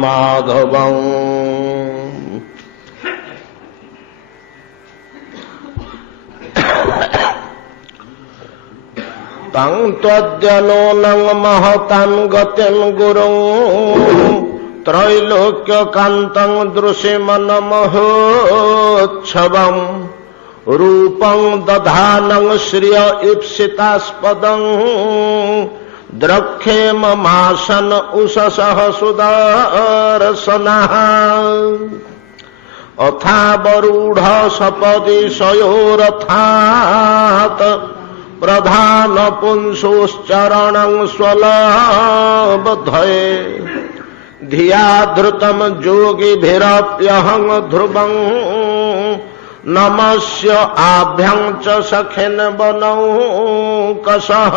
माधवम् तं त्वद्यनूनं महतां गतिं गुरुं त्रैलोक्यकान्तं दृश्यमनमहोत्सवम् रूपं दधानं श्रिय ईप्सितास्पदं द्रक्षेममासन उषसः सुदर्शनः अथावरूढ सपदि शयोरथात् प्रधान पुंसोश्चरणं स्वलबद्धये धिया धृतं जोगिभिरप्यहं ध्रुवं नमस्य आभ्यं च सखिन बनौ कसः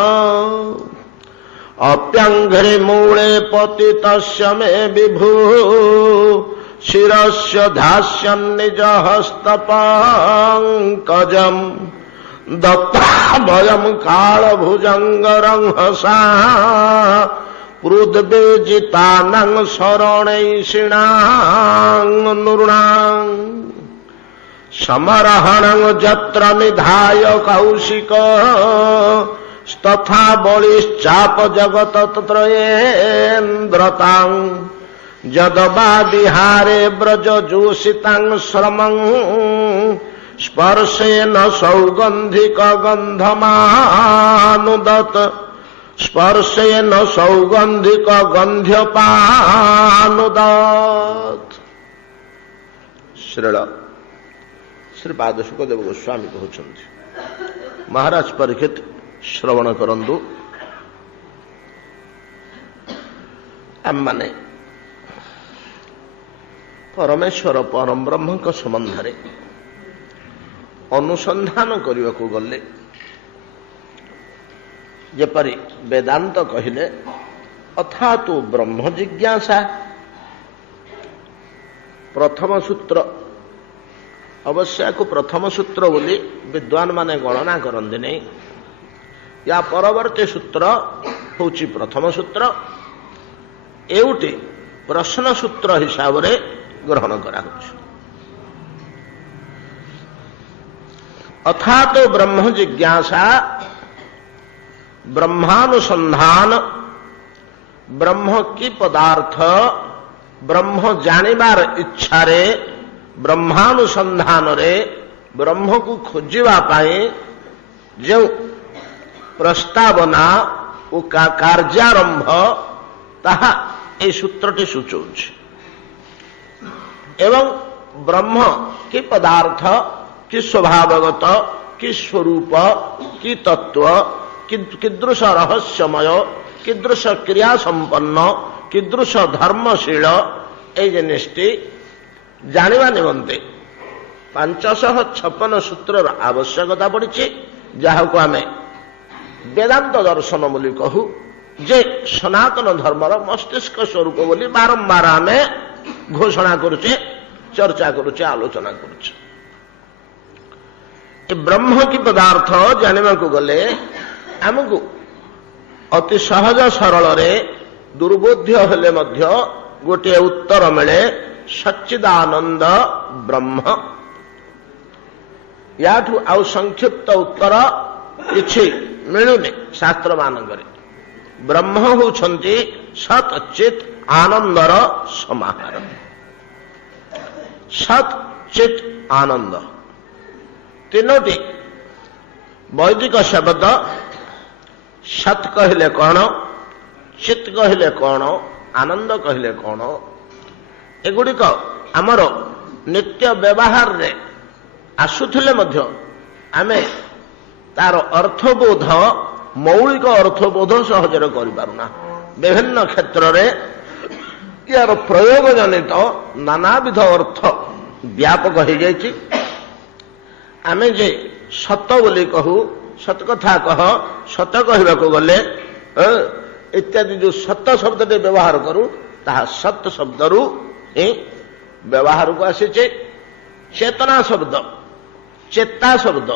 अप्यङ्घ्रिमूले पतितस्य मे विभु शिरस्य धास्यन् निजहस्तपङ्कजम् दत्ताभयं कालभुजङ्गरंहसा पृथ्वीजितानां शरणैषिणां नृणां समरहणं जत्र निधाय कौशिक तथा बलिश्चाप जगत त्रयेन्द्रतां जदवा विहारे ब्रज जोषितां श्रमं स्पर्शेन सौगन्धिक गन्धमानुदत् स्पर्शेन सौगन्धिक गन्ध्यपानुदत्। श्रील श्रीपाद सुखदेव गोस्वामी कहते महाराज परीक्षित श्रवण करंतु आम माने परमेश्वर परम ब्रह्म संबंध में अनुसंधान करने को गले जेपरी वेदांत कहले अथा तो ब्रह्म जिज्ञासा प्रथम सूत्र अवश्य को प्रथम सूत्र बोली विद्वान माने गणना करते नहीं या परवर्ती सूत्र होची प्रथम सूत्र एउटी प्रश्न सूत्र हिसाब से ग्रहण करा अथा तो ब्रह्म जिज्ञासा ब्रह्मानुसंधान ब्रह्म की पदार्थ ब्रह्म जानिबार इच्छा रे ब्रह्मानुसंधान रे ब्रह्म को खोजिबा पाई जो प्रस्तावना ओ का कार्यारंभ ताहा ए सूत्रटी सूचौछि एवं ब्रह्म की पदार्थ कि स्वभावगत कि स्वरूप कि तत्व कीदृश रहस्यमय कीदृश क्रिया संपन्न कीदृश धर्मशील ए जिनिष्टि जानिबा निमंते 556 सूत्र आवश्यकता पड़ी जहाँ को आमे वेदांत दर्शन बोली कहू जे सनातन धर्मर मस्तिष्क स्वरूप बोली बारंबार आमे घोषणा करुचे चर्चा करुचे आलोचना करुचे ब्रह्म की पदार्थ जानिबा को गले आमको अति सहज सरल रे दुर्बोध्य हेले मध्य गोटे उत्तर मिले सच्चिदानंद ब्रह्म याठू आउ संक्षिप्त उत्तर किछि मिलुनि शास्त्र मानकरे ब्रह्म होउछन्ति सत चित आनंदर समाहार सत चित आनंद तीनोटी वैदिक शब्द सत कहले कौन चित कहले कौन आनंद कहले कौन एगुड़िक आमर नित्य व्यवहार रे आसुथिले मध्य आमे तार अर्थबोध मौलिक अर्थबोध सहजरे करिपारुना विभिन्न क्षेत्र रे यार प्रयोग जनित नानाविध अर्थ व्यापक हो जाइछि आमे जे सत बोली कहू सत कथा कह सत कहबा को गले इत्यादि जो सत शब्द दे व्यवहार करू ताहा सत शब्द रु व्यवहार को आसीचे चेतना शब्द चेता शब्द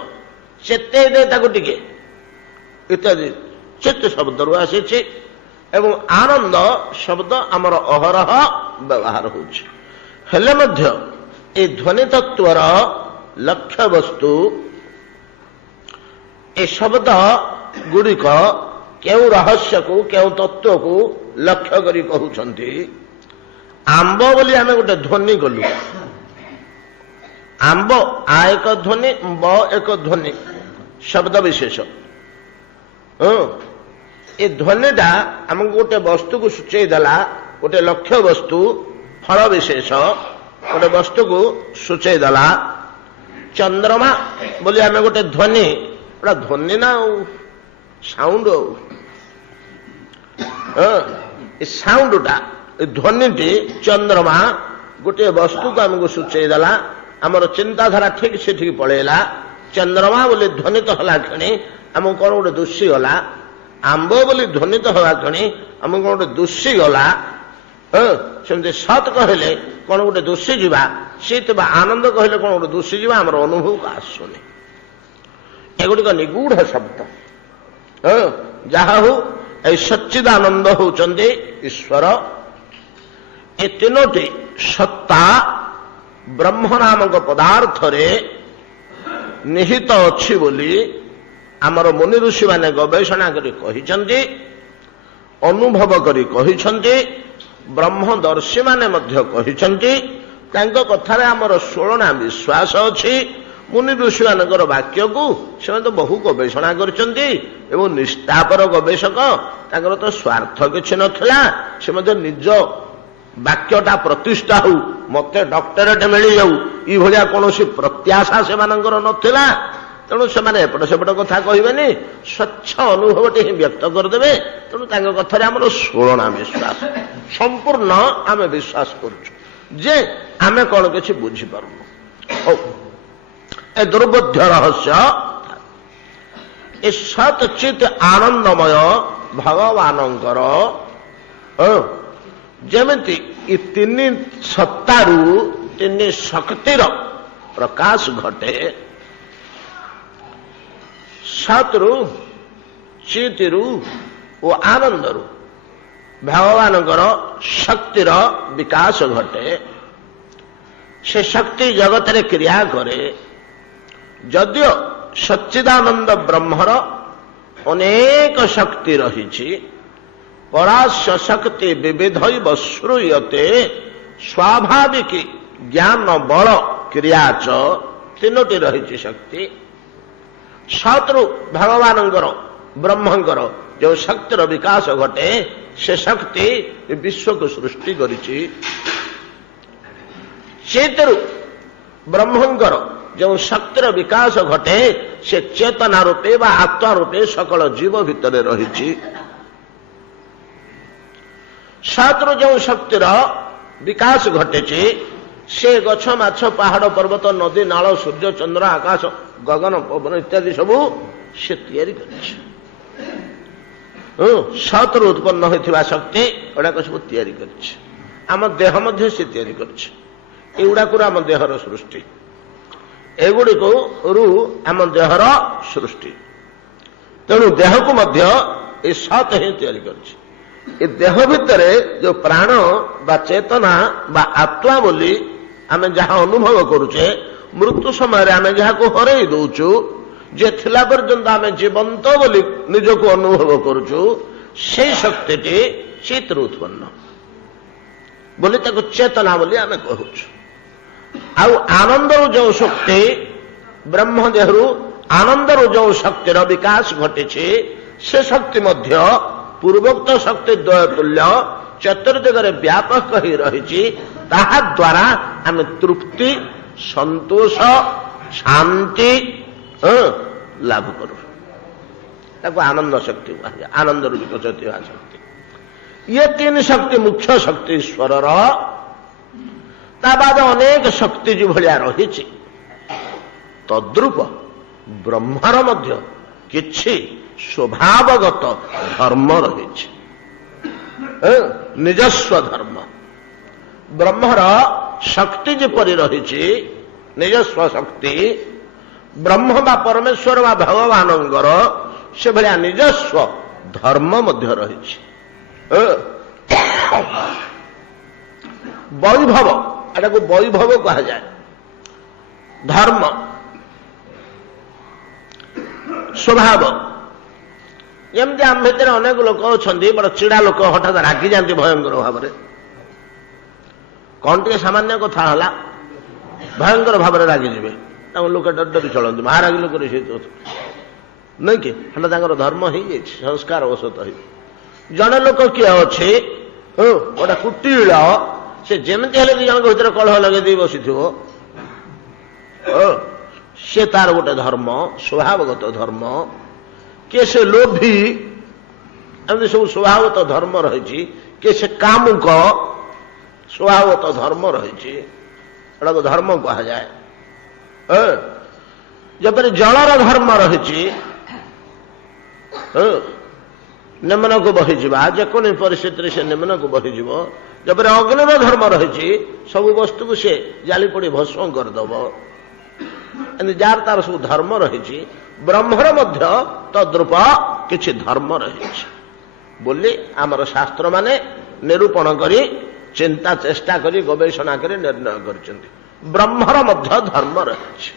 चेते दे ताको टिके इत्यादि चित्त शब्द रु आसीचे ଏବଂ ଆନନ୍ଦ ଶବ୍ଦ ଆମର ଅହରହ ବ୍ୟବହାର ହେଉଛି। ହେଲେ ମଧ୍ୟ ଏ ଧ୍ୱନି ତତ୍ଵର ଲକ୍ଷ୍ୟ ବସ୍ତୁ ଏ ଶବ୍ଦ ଗୁଡ଼ିକ କେଉଁ ରହସ୍ୟକୁ କେଉଁ ତତ୍ଵକୁ ଲକ୍ଷ୍ୟ କରି କହୁଛନ୍ତି। ଆମ୍ବ ବୋଲି ଆମେ ଗୋଟେ ଧ୍ୱନି କଲୁ। ଆମ୍ବ ଆ ଏକ ଧ୍ୱନି, ବ ଏକ ଧ୍ୱନି, ଶବ୍ଦ ବିଶେଷ। ଏ ଧ୍ୱନିଟା ଆମକୁ ଗୋଟେ ବସ୍ତୁକୁ ସୂଚେଇ ଦେଲା, ଗୋଟେ ଲକ୍ଷ୍ୟ ବସ୍ତୁ, ଫଳ ବିଶେଷ ଗୋଟେ ବସ୍ତୁକୁ ସୂଚେଇ ଦେଲା। ଚନ୍ଦ୍ରମା ବୋଲି ଆମେ ଗୋଟେ ଧ୍ୱନି, ଗୋଟେ ଧ୍ୱନି ନା ଆଉ ସାଉଣ୍ଡ ଆଉ ଏ ସାଉଣ୍ଡଟା, ଏ ଧ୍ୱନିଟି ଚନ୍ଦ୍ରମା ଗୋଟିଏ ବସ୍ତୁକୁ ଆମକୁ ସୂଚେଇ ଦେଲା। ଆମର ଚିନ୍ତାଧାରା ଠିକ ସେଠିକି ପଳେଇଲା। ଚନ୍ଦ୍ରମା ବୋଲି ଧ୍ୱନିତ ହେଲା କ୍ଷଣି ଆମକୁ କଣ ଗୋଟେ ଦୁଷିଗଲା। ଆମ୍ବ ବୋଲି ଧ୍ୱନିତ ହେବା କ୍ଷଣି ଆମକୁ କଣ ଗୋଟେ ଦୁଷିଗଲା। ସେମିତି ସତ୍ କହିଲେ କଣ ଗୋଟେ ଦୁଷିଯିବା, ଶୀତ ବା ଆନନ୍ଦ କହିଲେ କଣ ଗୋଟେ ଦୁଷିଯିବା, ଆମର ଅନୁଭବକୁ ଆସୁନି। ଏଗୁଡ଼ିକ ନିଗୂଢ଼ ଶବ୍ଦ। ଯାହା ହଉ ଏଇ ସଚ୍ଚିଦାନନ୍ଦ ହଉଛନ୍ତି ଈଶ୍ୱର। ଏ ତିନୋଟି ସତ୍ତା ବ୍ରହ୍ମ ନାମକ ପଦାର୍ଥରେ ନିହିତ ଅଛି ବୋଲି ଆମର ମୁନି ଋଷିମାନେ ଗବେଷଣା କରି କହିଛନ୍ତି, ଅନୁଭବ କରି କହିଛନ୍ତି, ବ୍ରହ୍ମଦର୍ଶୀମାନେ ମଧ୍ୟ କହିଛନ୍ତି। ତାଙ୍କ କଥାରେ ଆମର ଷୋଳଣା ବିଶ୍ୱାସ ଅଛି। ମୁନି ଋଷିମାନଙ୍କର ବାକ୍ୟକୁ ସେମାନେ ତ ବହୁ ଗବେଷଣା କରିଛନ୍ତି ଏବଂ ନିଷ୍ଠାପର ଗବେଷକ। ତାଙ୍କର ତ ସ୍ୱାର୍ଥ କିଛି ନଥିଲା। ସେ ମଧ୍ୟ ନିଜ ବାକ୍ୟଟା ପ୍ରତିଷ୍ଠା ହଉ, ମତେ ଡକ୍ଟରେଟ ମିଳିଯାଉ, ଏଇଭଳିଆ କୌଣସି ପ୍ରତ୍ୟାଶା ସେମାନଙ୍କର ନଥିଲା। ତେଣୁ ସେମାନେ ଏପଟ ସେପଟ କଥା କହିବେନି, ସ୍ୱଚ୍ଛ ଅନୁଭବଟି ହିଁ ବ୍ୟକ୍ତ କରିଦେବେ। ତେଣୁ ତାଙ୍କ କଥାରେ ଆମର ଷୋଳଣା ବିଶ୍ୱାସ, ସମ୍ପୂର୍ଣ୍ଣ ଆମେ ବିଶ୍ୱାସ କରୁଛୁ ଯେ ଆମେ କଣ କିଛି ବୁଝିପାରୁନୁ। ହଉ, ଏ ଦୁର୍ବୋଧ୍ୟ ରହସ୍ୟ, ଏ ସତ୍ ଚିତ୍ ଆନନ୍ଦମୟ ଭଗବାନଙ୍କର ଯେମିତି ଏ ତିନି ସତ୍ତାରୁ ତିନି ଶକ୍ତିର ପ୍ରକାଶ ଘଟେ, ସତ୍ରୁ ଚିତିରୁ ଓ ଆନନ୍ଦରୁ ଭଗବାନଙ୍କର ଶକ୍ତିର ବିକାଶ ଘଟେ। ସେ ଶକ୍ତି ଜଗତରେ କ୍ରିୟା କରେ। ଯଦିଓ ସଚ୍ଚିଦାନନ୍ଦ ବ୍ରହ୍ମର ଅନେକ ଶକ୍ତି ରହିଛି, ପରାସ୍ୟ ଶକ୍ତି ବିବିଧୈବ ଶ୍ରୂୟତେ ସ୍ୱାଭାବିକ ଜ୍ଞାନ ବଳ କ୍ରିୟାଚ, ତିନୋଟି ରହିଛି ଶକ୍ତି। ସତ୍ରୁ ଭଗବାନଙ୍କର ବ୍ରହ୍ମଙ୍କର ଯେଉଁ ଶକ୍ତିର ବିକାଶ ଘଟେ, ସେ ଶକ୍ତି ବିଶ୍ୱକୁ ସୃଷ୍ଟି କରିଛି। ଚେତରୁ ବ୍ରହ୍ମଙ୍କର ଯେଉଁ ଶକ୍ତିର ବିକାଶ ଘଟେ, ସେ ଚେତନା ରୂପେ ବା ଆତ୍ମା ରୂପେ ସକଳ ଜୀବ ଭିତରେ ରହିଛି। ସତ୍ରୁ ଯେଉଁ ଶକ୍ତିର ବିକାଶ ଘଟିଛି, ସେ ଗଛ ମାଛ ପାହାଡ଼ ପର୍ବତ ନଦୀ ନାଳ ସୂର୍ଯ୍ୟ ଚନ୍ଦ୍ର ଆକାଶ ଗଗନ ପବନ ଇତ୍ୟାଦି ସବୁ ସେ ତିଆରି କରିଛି। ସତ୍ରୁ ଉତ୍ପନ୍ନ ହୋଇଥିବା ଶକ୍ତି ଏଗୁଡ଼ାକ ସବୁ ତିଆରି କରିଛି। ଆମ ଦେହ ମଧ୍ୟ ସେ ତିଆରି କରିଛି। ଏଗୁଡ଼ାକରୁ ଆମ ଦେହର ସୃଷ୍ଟି, ଏଗୁଡ଼ିକରୁ ଆମ ଦେହର ସୃଷ୍ଟି। ତେଣୁ ଦେହକୁ ମଧ୍ୟ ଏ ସତ୍ ହିଁ ତିଆରି କରିଛି। ଏ ଦେହ ଭିତରେ ଯେଉଁ ପ୍ରାଣ ବା ଚେତନା ବା ଆତ୍ମା ବୋଲି ଆମେ ଯାହା ଅନୁଭବ କରୁଛେ, ମୃତ୍ୟୁ ସମୟରେ ଆମେ ଯାହାକୁ ହରେଇ ଦଉଛୁ, ଯେ ଥିଲା ପର୍ଯ୍ୟନ୍ତ ଆମେ ଜୀବନ୍ତ ବୋଲି ନିଜକୁ ଅନୁଭବ କରୁଛୁ, ସେଇ ଶକ୍ତିଟି ଚିତ୍ରୁ ଉତ୍ପନ୍ନ ବୋଲି ତାକୁ ଚେତନା ବୋଲି ଆମେ କହୁଛୁ। ଆଉ ଆନନ୍ଦରୁ ଯେଉଁ ଶକ୍ତି, ବ୍ରହ୍ମ ଦେହରୁ ଆନନ୍ଦରୁ ଯେଉଁ ଶକ୍ତିର ବିକାଶ ଘଟିଛି, ସେ ଶକ୍ତି ମଧ୍ୟ ପୂର୍ବୋକ୍ତ ଶକ୍ତି ଦ୍ୱୟ ତୁଲ୍ୟ ଚତୁର୍ଦିଗରେ ବ୍ୟାପକ ହୋଇ ରହିଛି। ତାହା ଦ୍ୱାରା ଆମେ ତୃପ୍ତି, ସନ୍ତୋଷ, ଶାନ୍ତି ଲାଭ କରୁ। ତାକୁ ଆନନ୍ଦ ଶକ୍ତି କୁହାଯାଏ, ଆନନ୍ଦରୁ ବିକଶିତ ହେବା ଶକ୍ତି। ଇଏ ତିନି ଶକ୍ତି ମୁଖ୍ୟ ଶକ୍ତି ଈଶ୍ୱରର। ତା ବାଦ ଅନେକ ଶକ୍ତି ଯେଭଳିଆ ରହିଛି, ତଦ୍ରୂପ ବ୍ରହ୍ମର ମଧ୍ୟ କିଛି ସ୍ୱଭାବଗତ ଧର୍ମ ରହିଛି, ନିଜସ୍ୱ ଧର୍ମ। ବ୍ରହ୍ମର ଶକ୍ତି ଯେପରି ରହିଛି, ନିଜସ୍ୱ ଶକ୍ତି, ବ୍ରହ୍ମ ବା ପରମେଶ୍ୱର ବା ଭଗବାନଙ୍କର ସେଭଳିଆ ନିଜସ୍ୱ ଧର୍ମ ମଧ୍ୟ ରହିଛି। ବୈଭବ, ଏଟାକୁ ବୈଭବ କୁହାଯାଏ। ଧର୍ମ, ସ୍ୱଭାବ। ଯେମିତି ଆମ ଭିତରେ ଅନେକ ଲୋକ ଅଛନ୍ତି ବଡ଼ ଚିଡ଼ା ଲୋକ, ହଠାତ୍ ରାଗିଯାନ୍ତି ଭୟଙ୍କର ଭାବରେ। କ'ଣ ଟିକେ ସାମାନ୍ୟ କଥା ହେଲା ଭୟଙ୍କର ଭାବରେ ରାଗିଯିବେ, ତାଙ୍କ ଲୋକ ଡରି ଚଳନ୍ତି, ମହାରାଗି ଲୋକରେ ସେ ନୁହେଁ କି? ହେଲେ ତାଙ୍କର ଧର୍ମ ହେଇଯାଇଛି, ସଂସ୍କାର ବଶତ ହେଇ। ଜଣେ ଲୋକ କିଏ ଅଛି ଗୋଟେ କୁଟିଳ, ସେ ଯେମିତି ହେଲେ ଦି ଜଣଙ୍କ ଭିତରେ କଳହ ଲଗେଇ ଦେଇ ବସିଥିବ, ସେ ତାର ଗୋଟେ ଧର୍ମ, ସ୍ୱଭାବଗତ ଧର୍ମ। କିଏ ସେ ଲୋଭୀ, ଏମିତି ସବୁ ସ୍ୱଭାବଗତ ଧର୍ମ ରହିଛି। କିଏ ସେ କାମୁକ, ସ୍ୱଭାବଗତ ଧର୍ମ ରହିଛି। ଏଟାକୁ ଧର୍ମ କୁହାଯାଏ। ଯେପରି ଜଳର ଧର୍ମ ରହିଛି, ନିମ୍ନକୁ ବହିଯିବା, ଯେକୌଣସି ପରିସ୍ଥିତିରେ ସେ ନିମ୍ନକୁ ବହିଯିବ। ଯେପରି ଅଗ୍ନିର ଧର୍ମ ରହିଛି, ସବୁ ବସ୍ତୁକୁ ସେ ଜାଳି ପୋଡ଼ି ଭସ୍ମ କରିଦେବ। ଏମିତି ଯାର ତାର ସବୁ ଧର୍ମ ରହିଛି, ବ୍ରହ୍ମର ମଧ୍ୟ ତଦ୍ରୂପ କିଛି ଧର୍ମ ରହିଛି ବୋଲି ଆମର ଶାସ୍ତ୍ରମାନେ ନିରୂପଣ କରି, ଚିନ୍ତା ଚେଷ୍ଟା କରି, ଗବେଷଣା କରି ନିର୍ଣ୍ଣୟ କରିଛନ୍ତି। ବ୍ରହ୍ମର ମଧ୍ୟ ଧର୍ମ ରହିଛି।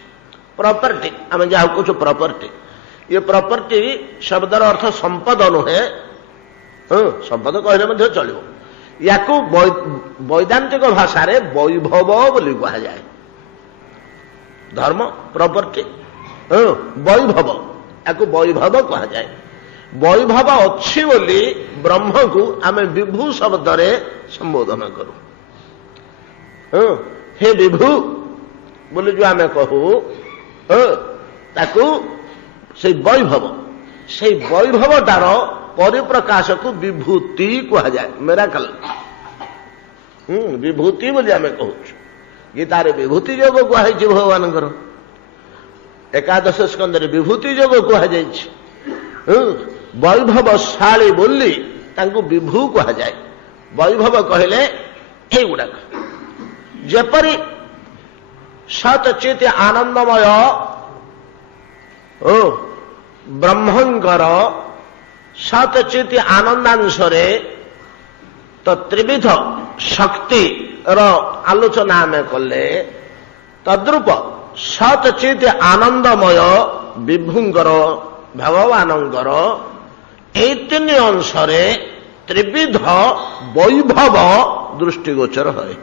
ପ୍ରପର୍ଟି, ଆମେ ଯାହା କହୁଛୁ ପ୍ରପର୍ଟି, ଇଏ ପ୍ରପର୍ଟି ଶବ୍ଦର ଅର୍ଥ ସମ୍ପଦ ନୁହେଁ। ସମ୍ପଦ କହିଲେ ମଧ୍ୟ ଚଳିବ। ୟାକୁ ବୈଦାନ୍ତିକ ଭାଷାରେ ବୈଭବ ବୋଲି କୁହାଯାଏ। ଧର୍ମ, ପ୍ରପର୍ଟି, ବୈଭବ, ୟାକୁ ବୈଭବ କୁହାଯାଏ। ବୈଭବ ଅଛି ବୋଲି ବ୍ରହ୍ମକୁ ଆମେ ବିଭୁ ଶବ୍ଦରେ ସମ୍ବୋଧନ କରୁ। ହେ ବିଭୁ ବୋଲି ଯୋଉ ଆମେ କହୁ, ତାକୁ ସେଇ ବୈଭବ, ସେଇ ବୈଭବଟାର ପରିପ୍ରକାଶକୁ ବିଭୂତି କୁହାଯାଏ। ମିରାକଲ, ବିଭୂତି ବୋଲି ଆମେ କହୁଛୁ। ଗୀତାରେ ବିଭୂତି ଯୋଗ କୁହାଯାଇଛି ଭଗବାନଙ୍କର। ଏକାଦଶ ସ୍କନ୍ଧରେ ବିଭୂତି ଯୋଗ କୁହାଯାଇଛି। ବୈଭବଶାଳୀ ବୋଲି ତାଙ୍କୁ ବିଭୁ କୁହାଯାଏ। ବୈଭବ କହିଲେ ଏଇଗୁଡାକ, ଯେପରି ସତ୍ ଚିତ୍ ଆନନ୍ଦମୟ ବ୍ରହ୍ମଙ୍କର ସତ୍ ଚିତ୍ ଆନନ୍ଦାଂଶରେ ତ ତ୍ରିବିଧ ଶକ୍ତିର ଆଲୋଚନା ଆମେ କଲେ, ତଦ୍ରୂପ ସତ୍ ଚିତ୍ ଆନନ୍ଦମୟ ବିଭୁଙ୍କର, ଭଗବାନଙ୍କର ଏଇ ତିନି ଅଂଶରେ ତ୍ରିବିଧ ବୈଭବ ଦୃଷ୍ଟିଗୋଚର ହୁଏ।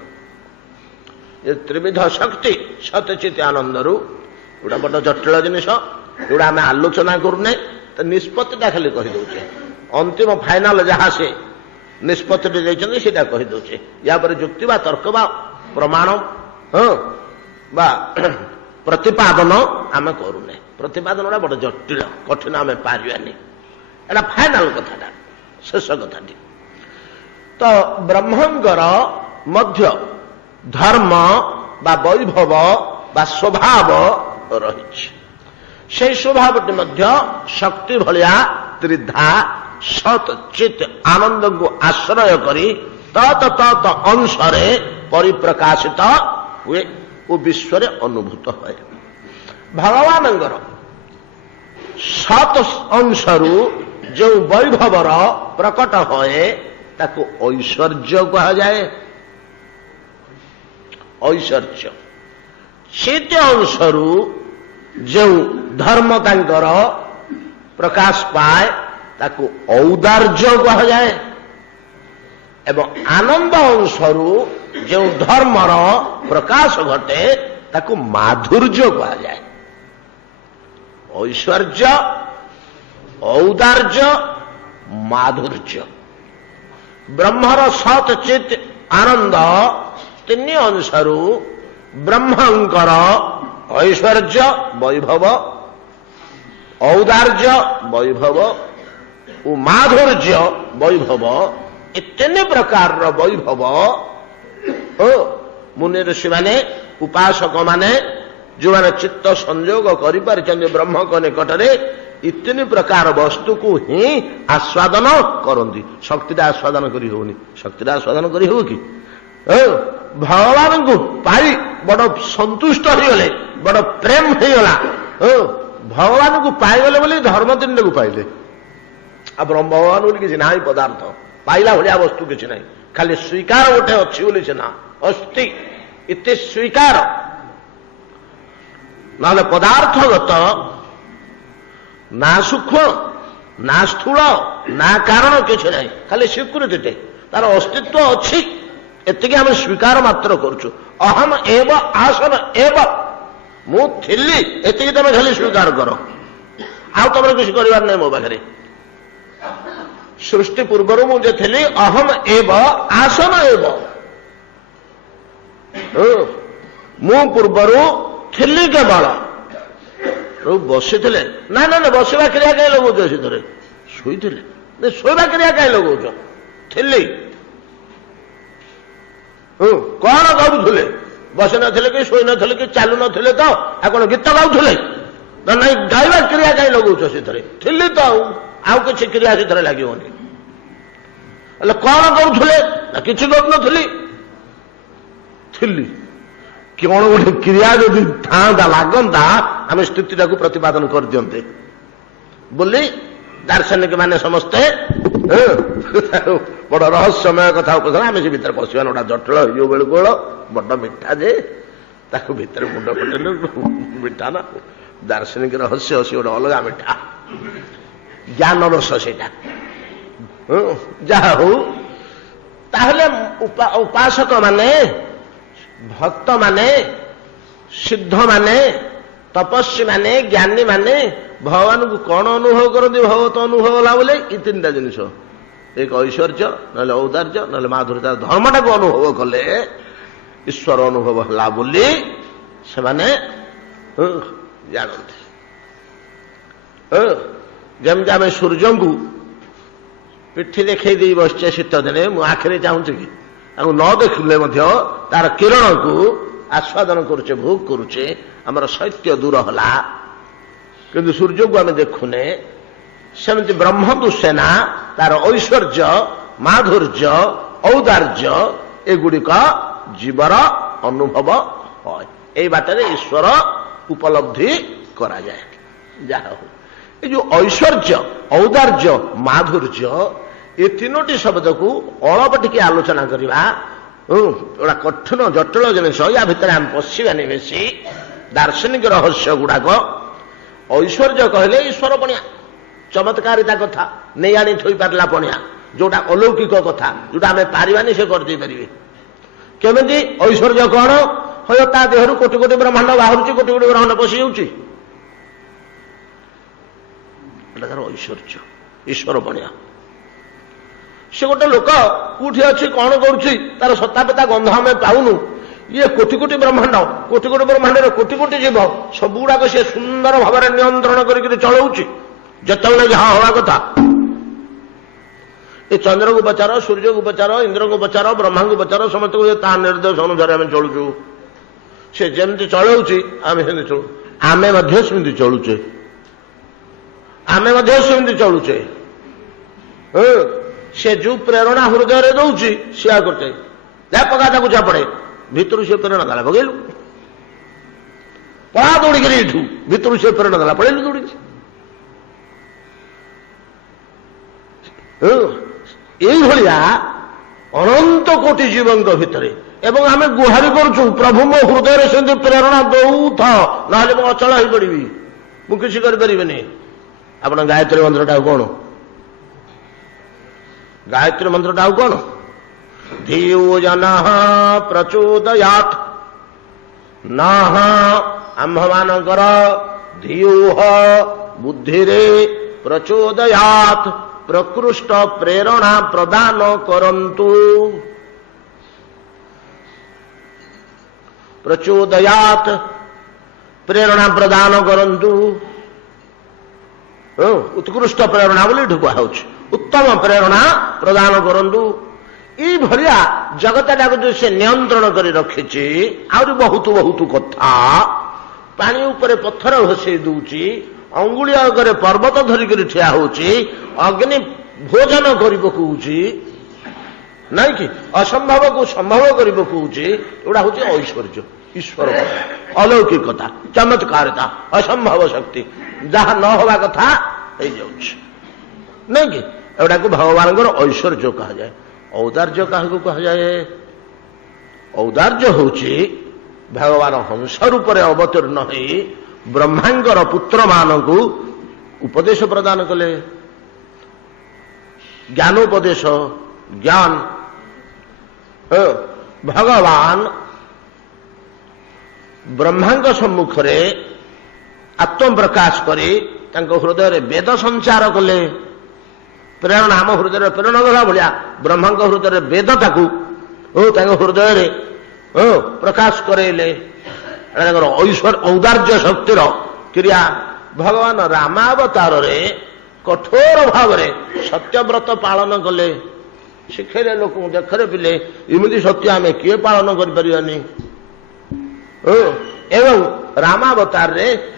ଏ ତ୍ରିବିଧ ଶକ୍ତି ସତ୍ ଚିତ୍ ଆନନ୍ଦରୁ, ଏଗୁଡ଼ା ବଡ଼ ଜଟିଳ ଜିନିଷ, ଏଗୁଡ଼ା ଆମେ ଆଲୋଚନା କରୁନେ, ତ ନିଷ୍ପତ୍ତିଟା ଖାଲି କହିଦେଉଛେ। ଅନ୍ତିମ ଫାଇନାଲ ଯାହା ସେ ନିଷ୍ପତ୍ତିଟି ଦେଇଛନ୍ତି ସେଇଟା କହିଦେଉଛେ। ୟା ପରେ ଯୁକ୍ତି ବା ତର୍କ ବା ପ୍ରମାଣ ବା ପ୍ରତିପାଦନ ଆମେ କରୁନେ। ପ୍ରତିପାଦନଟା ବଡ଼ ଜଟିଳ, କଠିନ, ଆମେ ପାରିବାନି। ଏଟା ଫାଇନାଲ କଥାଟା, ଶେଷ କଥାଟି। ତ ବ୍ରହ୍ମଙ୍କର ମଧ୍ୟ ଧର୍ମ ବା ବୈଭବ ବା ସ୍ୱଭାବ ରହିଛି। ସେହି ସ୍ୱଭାବଟି ମଧ୍ୟ ଶକ୍ତି ଭଳିଆ ତ୍ରିଧା ସତ୍ ଚିତ୍ ଆନନ୍ଦକୁ ଆଶ୍ରୟ କରି ତତ୍ ତତ୍ ଅଂଶରେ ପରିପ୍ରକାଶିତ ହୁଏ ଓ ବିଶ୍ୱରେ ଅନୁଭୂତ ହୁଏ। ଭଗବାନଙ୍କର ସତ୍ ଅଂଶରୁ ଯେଉଁ ବୈଭବର ପ୍ରକଟ ହୁଏ ତାକୁ ଐଶ୍ୱର୍ଯ୍ୟ କୁହାଯାଏ। ଐଶ୍ୱର୍ଯ୍ୟ। ଚିତ୍ ଅଂଶରୁ ଯେଉଁ ଧର୍ମ ତାଙ୍କର ପ୍ରକାଶ ପାଏ ତାକୁ ଔଦାର୍ଯ୍ୟ କୁହାଯାଏ ଏବଂ ଆନନ୍ଦ ଅଂଶରୁ ଯେଉଁ ଧର୍ମର ପ୍ରକାଶ ଘଟେ ତାକୁ ମାଧୁର୍ଯ୍ୟ କୁହାଯାଏ। ଐଶ୍ୱର୍ଯ୍ୟ, ଔଦାର୍ଯ୍ୟ, ମାଧୁର୍ଯ୍ୟ। ବ୍ରହ୍ମର ସତ୍ ଚିତ୍ ଆନନ୍ଦ ତିନି ଅଂଶରୁ ବ୍ରହ୍ମଙ୍କର ଐଶ୍ୱର୍ଯ୍ୟ ବୈଭବ, ଔଦାର୍ଯ୍ୟ ବୈଭବ ଓ ମାଧୁର୍ଯ୍ୟ ବୈଭବ, ଏ ତିନି ପ୍ରକାରର ବୈଭବ ମୁନି ଋଷିମାନେ, ଉପାସକମାନେ ଯେଉଁମାନେ ଚିତ୍ତ ସଂଯୋଗ କରିପାରିଛନ୍ତି ବ୍ରହ୍ମଙ୍କ ନିକଟରେ, ଏ ତିନି ପ୍ରକାର ବସ୍ତୁକୁ ହିଁ ଆସ୍ୱାଦନ କରନ୍ତି। ଶକ୍ତିଟା ଆସ୍ୱାଦନ କରି ହେଉନି। ଶକ୍ତିଟା ଆସ୍ୱାଦନ କରି ହେବ କି? ଭଗବାନଙ୍କୁ ପାଇ ବଡ଼ ସନ୍ତୁଷ୍ଟ ହେଇଗଲେ, ବଡ଼ ପ୍ରେମ ହେଇଗଲା। ଭଗବାନଙ୍କୁ ପାଇଗଲେ ବୋଲି ଧର୍ମ ତିନିଟାକୁ ପାଇଲେ। ଆଉ ଭଗବାନ ବୋଲି କିଛି ନାହିଁ ପଦାର୍ଥ। ପାଇଲା ଭଳିଆ ବସ୍ତୁ କିଛି ନାହିଁ, ଖାଲି ସ୍ୱୀକାର ଗୋଟେ ଅଛି ବୋଲି ସିନା ଅସ୍ତି ଇତି ସ୍ୱୀକାର, ନହେଲେ ପଦାର୍ଥଗତ ନା ସୂକ୍ଷ୍ମ ନା ସ୍ଥୂଳ ନା କାରଣ କିଛି ନାହିଁ, ଖାଲି ସ୍ୱୀକୃତିଟେ, ତାର ଅସ୍ତିତ୍ୱ ଅଛି, ଏତିକି ଆମେ ସ୍ୱୀକାର ମାତ୍ର କରୁଛୁ। ଅହମ ଏବ ଆସନ ଏବ, ମୁଁ ଥିଲି, ଏତିକି ତମେ ଖାଲି ସ୍ୱୀକାର କର, ଆଉ ତମର କିଛି କରିବାର ନାହିଁ ମୋ ପାଖରେ। ସୃଷ୍ଟି ପୂର୍ବରୁ ମୁଁ ଯେ ଥିଲି, ଅହମ ଏବ ଆସନ ଏବ, ମୁଁ ପୂର୍ବରୁ ଥିଲି କେବଳ। ବସିଥିଲେ ନା ନା ନା, ବସିବା କ୍ରିୟା କାହିଁ ଲଗଉଛ ସେଥିରେ? ଶୋଇଥିଲେ, ଶୋଇବା କ୍ରିୟା କାହିଁ ଲଗଉଛ? ଥିଲି। କଣ କରୁଥିଲେ? ବସି ନଥିଲେ କି ଶୋଇ ନଥିଲେ କି ଚାଲୁ ନଥିଲେ ତ? ଆଉ କଣ ଗୀତ ଗାଉଥିଲେ? ନା ନାଇଁ, ଗାଇବା କ୍ରିୟା କାହିଁ ଲଗଉଛ ସେଥିରେ? ଥିଲି ତ, ଆଉ କିଛି କ୍ରିୟା ସେଥିରେ ଲାଗିବନି। ହେଲେ କଣ କରୁଥିଲେ? ନା କିଛି କରୁନଥିଲି, ଥିଲି। କଣ ଗୋଟେ କ୍ରିୟା ଯଦି ଥାନ୍ତା ଲାଗନ୍ତା, ଆମେ ସ୍ଥିତିଟାକୁ ପ୍ରତିପାଦନ କରିଦିଅନ୍ତେ ବୋଲି ଦାର୍ଶନିକ ମାନେ ସମସ୍ତେ ବଡ ରହସ୍ୟମୟ କଥା ଉପସ୍ଥାନ। ଆମେ ସେ ଭିତରେ ପଶିବା, ଗୋଟା ଜଟିଳ ହେଇଯିବ ବେଳକୁ ବେଳ, ବଡ ମିଠା ଯେ ତାକୁ ଭିତରେ ମୁଣ୍ଡ ପଟେଇଲେ ମିଠା ନା। ଦାର୍ଶନିକ ରହସ୍ୟ ସେ ଗୋଟେ ଅଲଗା ମିଠା, ଜ୍ଞାନ ରସ ସେଇଟା। ଯାହା ହଉ, ତାହେଲେ ଉପାସକ ମାନେ, ଭକ୍ତ ମାନେ, ସିଦ୍ଧ ମାନେ, ତପସ୍ୱୀ ମାନେ, ଜ୍ଞାନୀ ମାନେ ଭଗବାନଙ୍କୁ କଣ ଅନୁଭବ କରନ୍ତି? ଭଗବତ ଅନୁଭବ ହେଲା ବୋଲି ଏଇ ତିନିଟା ଜିନିଷ, ଏକ ଐଶ୍ୱର୍ଯ୍ୟ, ନହେଲେ ଔଦାର୍ଯ୍ୟ, ନହେଲେ ମାଧୁର୍ଯ୍ୟ, ଧର୍ମଟାକୁ ଅନୁଭବ କଲେ ଈଶ୍ୱର ଅନୁଭବ ହେଲା ବୋଲି ସେମାନେ ଜାଣନ୍ତି। ଯେମିତି ଆମେ ସୂର୍ଯ୍ୟଙ୍କୁ ପିଠି ଦେଖେଇ ଦେଇ ବସିଛେ ଶୀତ ଦିନେ, ମୁଁ ଆଖିରେ ଚାହୁଁଛି କି? ତାକୁ ନ ଦେଖିଲେ ମଧ୍ୟ ତାର କିରଣକୁ ଆସ୍ୱାଦନ କରୁଛେ, ଭୋଗ କରୁଛେ, ଆମର ଶୈତ୍ୟ ଦୂର ହେଲା, କିନ୍ତୁ ସୂର୍ଯ୍ୟକୁ ଆମେ ଦେଖୁନେ। ସେମିତି ବ୍ରହ୍ମ ଦୁଷେନା ତାର ଐଶ୍ୱର୍ଯ୍ୟ, ମାଧୁର୍ଯ୍ୟ, ଔଦାର୍ଯ୍ୟ ଏଗୁଡ଼ିକ ଜୀବର ଅନୁଭବ হয়। এই ବାଟରେ ଈଶ୍ୱର ଉପଲବ୍ଧି କରାଯାଏ। ଯାହା ହଉ, ଏ ଯୋଉ ଐଶ୍ୱର୍ଯ୍ୟ, ଔଦାର୍ଯ୍ୟ, ମାଧୁର୍ଯ୍ୟ, ଏ ତିନୋଟି ଶବ୍ଦକୁ ଅଳପ ଟିକେ ଆଲୋଚନା କରିବା। ଏଗୁଡ଼ା କଠିନ ଜଟିଳ ଜିନିଷ, ୟା ଭିତରେ ଆମେ ପଶିବାନି ବେଶୀ। ଦାର୍ଶନିକ ରହସ୍ୟ ଗୁଡାକ, ଐଶ୍ୱର୍ଯ୍ୟ କହିଲେ ଈଶ୍ୱର ପଣିଆ, ଚମତ୍କାରିତା କଥା, ନେଇ ଆଣି ଥୋଇ ପାରିଲା ପଣିଆ, ଯୋଉଟା ଅଲୌକିକ କଥା, ଯୋଉଟା ଆମେ ପାରିବାନି ସେ କରିଦେଇ ପାରିବେ। କେମିତି? ଐଶ୍ୱର୍ଯ୍ୟ କଣ? ହୁଏ ତା ଦେହରୁ କୋଟି କୋଟି ବ୍ରହ୍ମାଣ୍ଡ ବାହାରୁଛି, କୋଟି କୋଟି ବ୍ରହ୍ମାଣ୍ଡ ପଶି ଯାଉଛି, ଏଟା ତାର ଐଶ୍ୱର୍ଯ୍ୟ, ଈଶ୍ୱର ପଣିଆ। ସେ ଗୋଟେ ଲୋକ କୋଉଠି ଅଛି, କଣ କରୁଛି, ତାର ସତ୍ତାପେତା ଗନ୍ଧ ଆମେ ପାଉନୁ। ଇଏ କୋଟି କୋଟି ବ୍ରହ୍ମାଣ୍ଡ, କୋଟି କୋଟି ବ୍ରହ୍ମାଣ୍ଡରେ କୋଟି କୋଟି ଜୀବ, ସବୁଗୁଡାକ ସିଏ ସୁନ୍ଦର ଭାବରେ ନିୟନ୍ତ୍ରଣ କରିକି ଚଳଉଛି ଯେତେବେଳେ ଯାହା ହବା କଥା। ଏ ଚନ୍ଦ୍ରକୁ ପଚାର, ସୂର୍ଯ୍ୟକୁ ପଚାର, ଇନ୍ଦ୍ରକୁ ପଚାର, ବ୍ରହ୍ମାଙ୍କୁ ପଚାର, ସମସ୍ତଙ୍କୁ ତା ନିର୍ଦ୍ଦେଶ ଅନୁସାରେ ଆମେ ଚଳୁଛୁ। ସେ ଯେମିତି ଚଳଉଛି ଆମେ ସେମିତି ଚଳୁ, ଆମେ ମଧ୍ୟ ସେମିତି ଚଳୁଛେ, ଆମେ ମଧ୍ୟ ସେମିତି ଚଳୁଛେ। ସେ ଯୋଉ ପ୍ରେରଣା ହୃଦୟରେ ଦଉଛି ସେଆ କରୁଛେ, ଯା ପକା ତାକୁ ଯା ପଡେ, ଭିତରୁ ସେ ପ୍ରେରଣା ଦେଲା ପକେଇଲୁ, ପଳା ଦୌଡ଼ିକିରି ଏଠୁ, ଭିତରୁ ସେ ପ୍ରେରଣା ଦେଲା ପଳେଇଲୁ ଦୌଡ଼ିକି। ଏଇଭଳିଆ ଅନନ୍ତ କୋଟି ଜୀବଙ୍କ ଭିତରେ, ଏବଂ ଆମେ ଗୁହାରି କରୁଛୁ, ପ୍ରଭୁ ମୋ ହୃଦୟରେ ସେମିତି ପ୍ରେରଣା ଦଉଥ, ନହେଲେ ମୁଁ ଅଚଳ ହେଇପଡ଼ିବି, ମୁଁ କିଛି କରିପାରିବିନି। ଆପଣ ଗାୟତ୍ରୀ ମନ୍ତ୍ରଟା ଆଉ କଣ? ଗାୟତ୍ରୀ ମନ୍ତ୍ରଟା ଆଉ କଣ? ଧିୟୋ ଜନଃ ପ୍ରଚୋଦୟାତ୍, ନଃ ଆମ୍ଭମାନଙ୍କର ଧିୟୋଃ ବୁଦ୍ଧିରେ ପ୍ରଚୋଦୟାତ୍, ପ୍ରକୃଷ୍ଟ ପ୍ରେରଣା ପ୍ରଦାନ କରନ୍ତୁ। ପ୍ରଚୋଦୟାତ୍, ପ୍ରେରଣା ପ୍ରଦାନ କରନ୍ତୁ। ଉତ୍କୃଷ୍ଟ ପ୍ରେରଣା ବୋଲି ଏଠୁ କୁହାଯାଉଛି, ଉତ୍ତମ ପ୍ରେରଣା ପ୍ରଦାନ କରନ୍ତୁ। ଏଇଭଳିଆ ଜଗତଟାକୁ ଯୋଉ ସେ ନିୟନ୍ତ୍ରଣ କରି ରଖିଛି, ଆହୁରି ବହୁତ ବହୁତ କଥା। ପାଣି ଉପରେ ପଥର ଭସେଇ ଦଉଛି, ଅଙ୍ଗୁଳି ଆଗରେ ପର୍ବତ ଧରିକରି ଠିଆ ହଉଛି, ଅଗ୍ନି ଭୋଜନ କରି ପକଉଛି, ନାଇଁ କି ଅସମ୍ଭବକୁ ସମ୍ଭବ କରି ପକଉଛି। ଏଗୁଡା ହଉଛି ଐଶ୍ୱର୍ଯ୍ୟ, ଈଶ୍ୱର ଅଲୌକିକତା, ଚମତ୍କାରିତା, ଅସମ୍ଭବ ଶକ୍ତି, ଯାହା ନ ହବା କଥା ହେଇଯାଉଛି, ନାଇଁ କି? एगुड़ा भगवान ऐश्वर्य कहुए। औदार्य क्या कहुए? औदार्य हूँ भगवान हंस रूप अवतीर्ण हो ब्रह्मांगर पुत्र मानक उपदेश प्रदान कले। ज्ञानोपदेश ज्ञान भगवान ब्रह्मांग सम्मुख आत्म प्रकाश कर हृदय वेद संचार कले। प्रेरणा आम हृदय प्रेरणा गला भाया ब्रह्मांग हृदय वेदता हृदय प्रकाश करेले। औदार्य शक्तिर क्रिया भगवान रामावतार कठोर भाव सत्यव्रत पालन कले। शिखेले लोक देखरे पिले इमती सत्य आम किए पालन करें। एवं रामावतार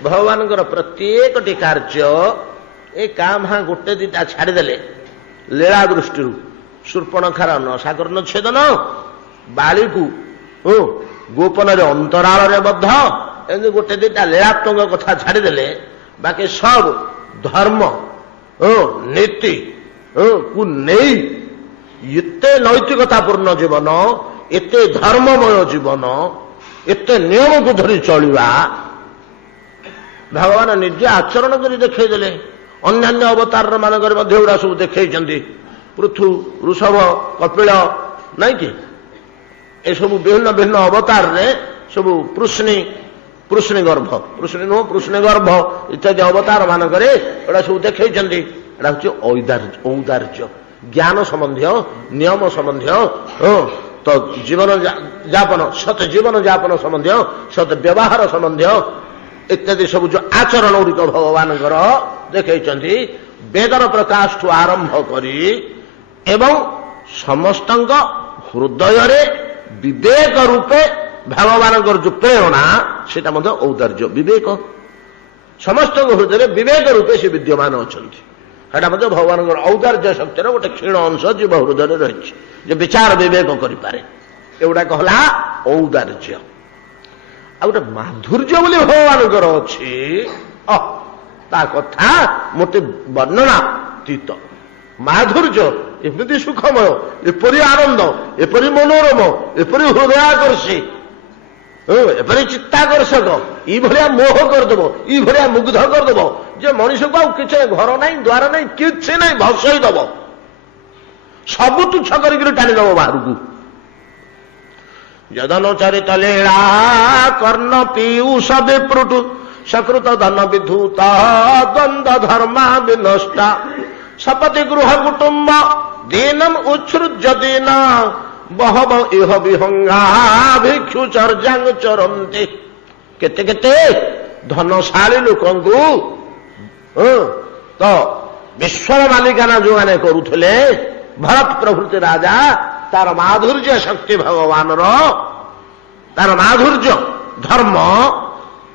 भगवान प्रत्येक कार्य ए काम्हा गोटे दीटा छाड़देले लीला दृष्टि शूर्पणखार नशाकर्ण छेदन बाली को गोपन अंतराल बद्ध एमती गोटे दीटा लीलात्मक कथा छाड़देले बाकी सब धर्म नीति को नहीं एते नैतिकतापूर्ण जीवन एते धर्ममय जीवन एते नियम को धरी चलवा भगवान निजे आचरण कर देखदेले। अन्य अवतार मानक गुड़ा सब देखई पृथु ऋषभ कपिल नहीं कि ये सब भिन्न भिन्न अवतार रे सब पृष्णी गर्भ पृष्णी नुह पृष्णी गर्भ इत्यादि अवतार मानक सब देखई औदार्य ज्ञान संबंधी नियम संबंधी तो जीवन जापन सत जीवन जापन संबंधी सत व्यवहार संबंधी इत्यादि सब जो आचरण गुड़िक भगवान देखते वेदर प्रकाश ठू आरंभ करी एवं समस्त हृदय विवेक रूपे भगवान जो प्रेरणा से औदार्य विवेक समस्त हृदय विवेक रूपे से विद्यमान अच्छा भगवान औदार्य शक्तिर गोटे क्षीण अंश जीव हृदय रही विचार विवेक करें एगुड़ा कहला औदार्य। आ गोटे माधुर्य बोली भगवान अच्छी कथा मोटे वर्णना तीत माधुर्य एमती सुखमय एपरी आनंद एपरी मनोरम एपरी हृदयाकर्षी एपरी चित्ताकर्षक ये मोह करदेव ये मुग्ध करदेव जे मनीष को किसी घर नाई द्वार नाई कि ना भसईदेव सब तुच्छ कर टाणीदेव बाहर को। जदन चरित लीला कर्ण पीयूष विप्रुट सकृत धन विधूत द्वंद धर्मा विनष्टा सपति गृह कुटुंब दीनम उच्छृज्य दीन बहव इह विहंगा भिक्षु चर्जांग चरंती। केते केते धनशाली लोक तो विश्व मालिकाना जो मैंने करुले भरत प्रभृति राजा तार माधुर्य शक्ति भगवान तार माधुर्य धर्म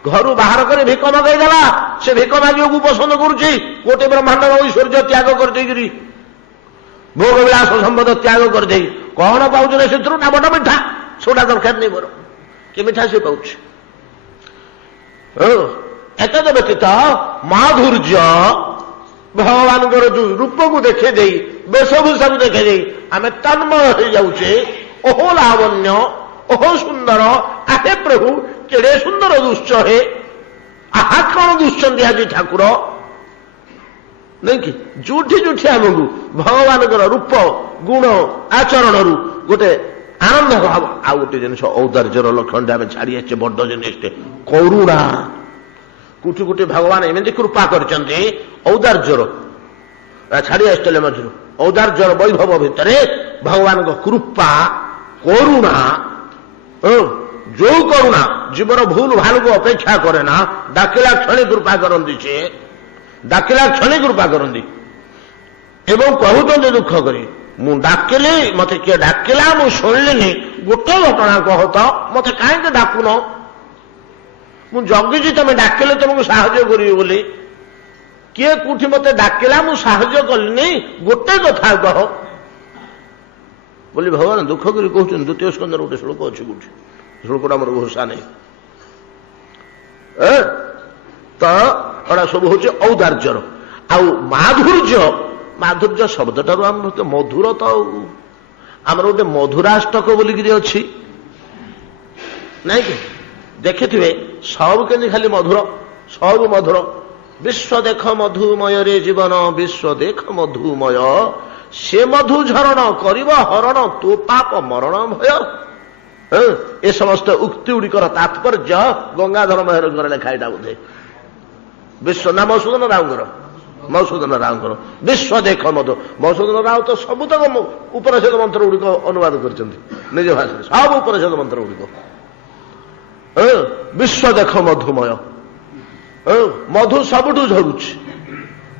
घर बाहर कर भिक मगईदेला से भिक माग पसंद करुच्ची कोटि ब्रह्मांड ऐश्वर्य त्याग करदे भोग विलास संपद त्याग करदे कौन पाँच से ना बड़ मिठा सोडा दरकार नहीं मोर कि मिठा से पाँच एतद व्यतीत माधुर्य भगवान जो रूप को देखे दे वेशभूषा को देखे दे आम तन्मय हो जाऊे ओहो लावण्य ओहो सुंदर आहे प्रभु केड़े सुंदर दुश्च हे आहा कौन दुश्चंदी आज ठाकुर नहीं कि जोठी जोठी आमको भगवान रूप गुण आचरण गोटे आनंद भाव आ गोटे जिन औदार्यर लक्षण आम छाड़ी आसे बड़ जिनिस करुणा कोटि कोटि भगवान एमती कृपा करते औदार्यर छाड़ी आसते मझे औदार्यर वैभव भितर भगवान कृपा करुणा जो करुणा जीवन भूल भाल को अपेक्षा करे ना डाकिला क्षणी कृपा करती से डाकिला क्षणी कृपा करती एवं कहते दुख करी मु डाकिली मत किए डाकिला मु शुणिनी गोटे घटना कह तो मत कहीं डाकुन मु जगिची तुम डाकिले तुमको साहाय्य करी बोली किए कौटी मत डाकिला मु साहाय्य कलिनी गोटे कथा कह बोली भगवान दुख करी कहते द्वितीय स्कंदर गोटे श्लोक अच्छी कौटी श्लोकटा मोर घोषा नहीं तो एड़ा सब हूँ औदार्यर आउ माधुर्य ମାଧୁର୍ଯ୍ୟ ଶବ୍ଦଟାରୁ ଆମର ମଧୁର ତ ଆମର ଗୋଟେ ମଧୁରାଷ୍ଟକ ବୋଲିକିରି ଅଛି ନାଇଁ କି? ଦେଖିଥିବେ ସବୁ କେମିତି ଖାଲି ମଧୁର, ସବୁ ମଧୁର। ବିଶ୍ୱ ଦେଖ ମଧୁମୟରେ ଜୀବନ, ବିଶ୍ୱ ଦେଖ ମଧୁମୟ, ସେ ମଧୁ ଝରଣ କରିବ ହରଣ, ତୋ ପାପ ମରଣ ଭୟ। ଏ ସମସ୍ତ ଉକ୍ତି ଗୁଡିକର ତାତ୍ପର୍ଯ୍ୟ ଗଙ୍ଗାଧର ମେହେରଙ୍କର ଲେଖା ଏଇଟା ବୋଧେ। ବିଶ୍ୱ ନା ମଧୁସୂଦନ ରାଉଙ୍କର? ମଧୁସୂଦନ ରାଉଙ୍କର। ବିଶ୍ୱ ଦେଖ ମଧୁ। ମଧୁସୂଦନ ରାଉ ତ ସବୁତକ ଉପନିଷଦ ମନ୍ତ୍ର ଗୁଡିକ ଅନୁବାଦ କରିଛନ୍ତି ନିଜ ଭାଷାରେ, ସବୁ ଉପନିଷଦ ମନ୍ତ୍ର ଗୁଡିକ। ବିଶ୍ୱ ଦେଖ ମଧୁମୟ, ମଧୁ ସବୁଠୁ ଝରୁଛି।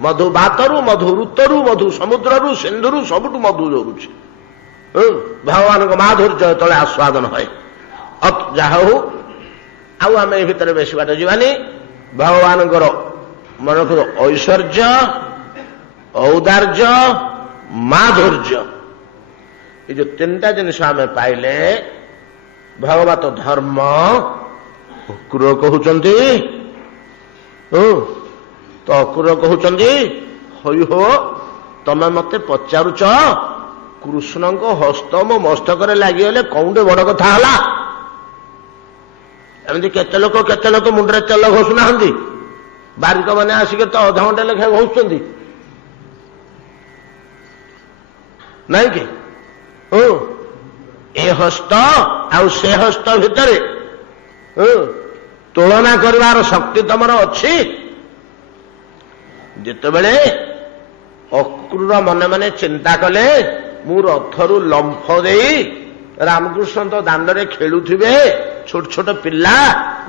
ମଧୁ ବାତରୁ, ମଧୁ ଋତରୁ, ମଧୁ ସମୁଦ୍ରରୁ, ସିନ୍ଧୁରୁ ସବୁଠୁ ମଧୁ ଝରୁଛି। ଭଗବାନଙ୍କ ମାଧୁର୍ଯ୍ୟ ତଳେ ଆସ୍ୱାଦନ ହୁଏ। ଯାହା ହଉ, ଆଉ ଆମେ ଏ ଭିତରେ ବେଶୀ ବାଟ ଯିବାନି। ଭଗବାନଙ୍କର ମନକୁ ଐଶ୍ୱର୍ଯ୍ୟ, ଔଦାର୍ଯ୍ୟ, ମାଧୁର୍ଯ୍ୟ, ଏ ଯୋଉ ତିନିଟା ଜିନିଷ ଆମେ ପାଇଲେ, ଭଗବତ ଧର୍ମ ଅକ୍ରୂର କହୁଛନ୍ତି। ତ ଅକ୍ରୂର କହୁଛନ୍ତି, ହଇ ହୋ ତମେ ମତେ ପଚାରୁଛ କୃଷ୍ଣଙ୍କ ହସ୍ତ ମୋ ମସ୍ତକରେ ଲାଗିଗଲେ କୋଉଠି ବଡ କଥା ହେଲା? ଏମିତି କେତେ ଲୋକ ମୁଣ୍ଡରେ ତେଲ ଘଷୁନାହାନ୍ତି, ବାରିକ ମାନେ ଆସିକି ତ ଅଧଘଣ୍ଟା ଲେଖାଏଁ ଘଷୁଛନ୍ତି ନାଇଁ କି? ଏ ହସ୍ତ ଆଉ ସେ ହସ୍ତ ଭିତରେ ତୁଳନା କରିବାର ଶକ୍ତି ତମର ଅଛି? ଯେତେବେଳେ ଅକ୍ରୂର ମନେ ମନେ ଚିନ୍ତା କଲେ, ମୁଁ ରଥରୁ ଲମ୍ଫ ଦେଇ ରାମକୃଷ୍ଣ ତ ଦାଣ୍ଡରେ ଖେଳୁଥିବେ, ଛୋଟ ଛୋଟ ପିଲା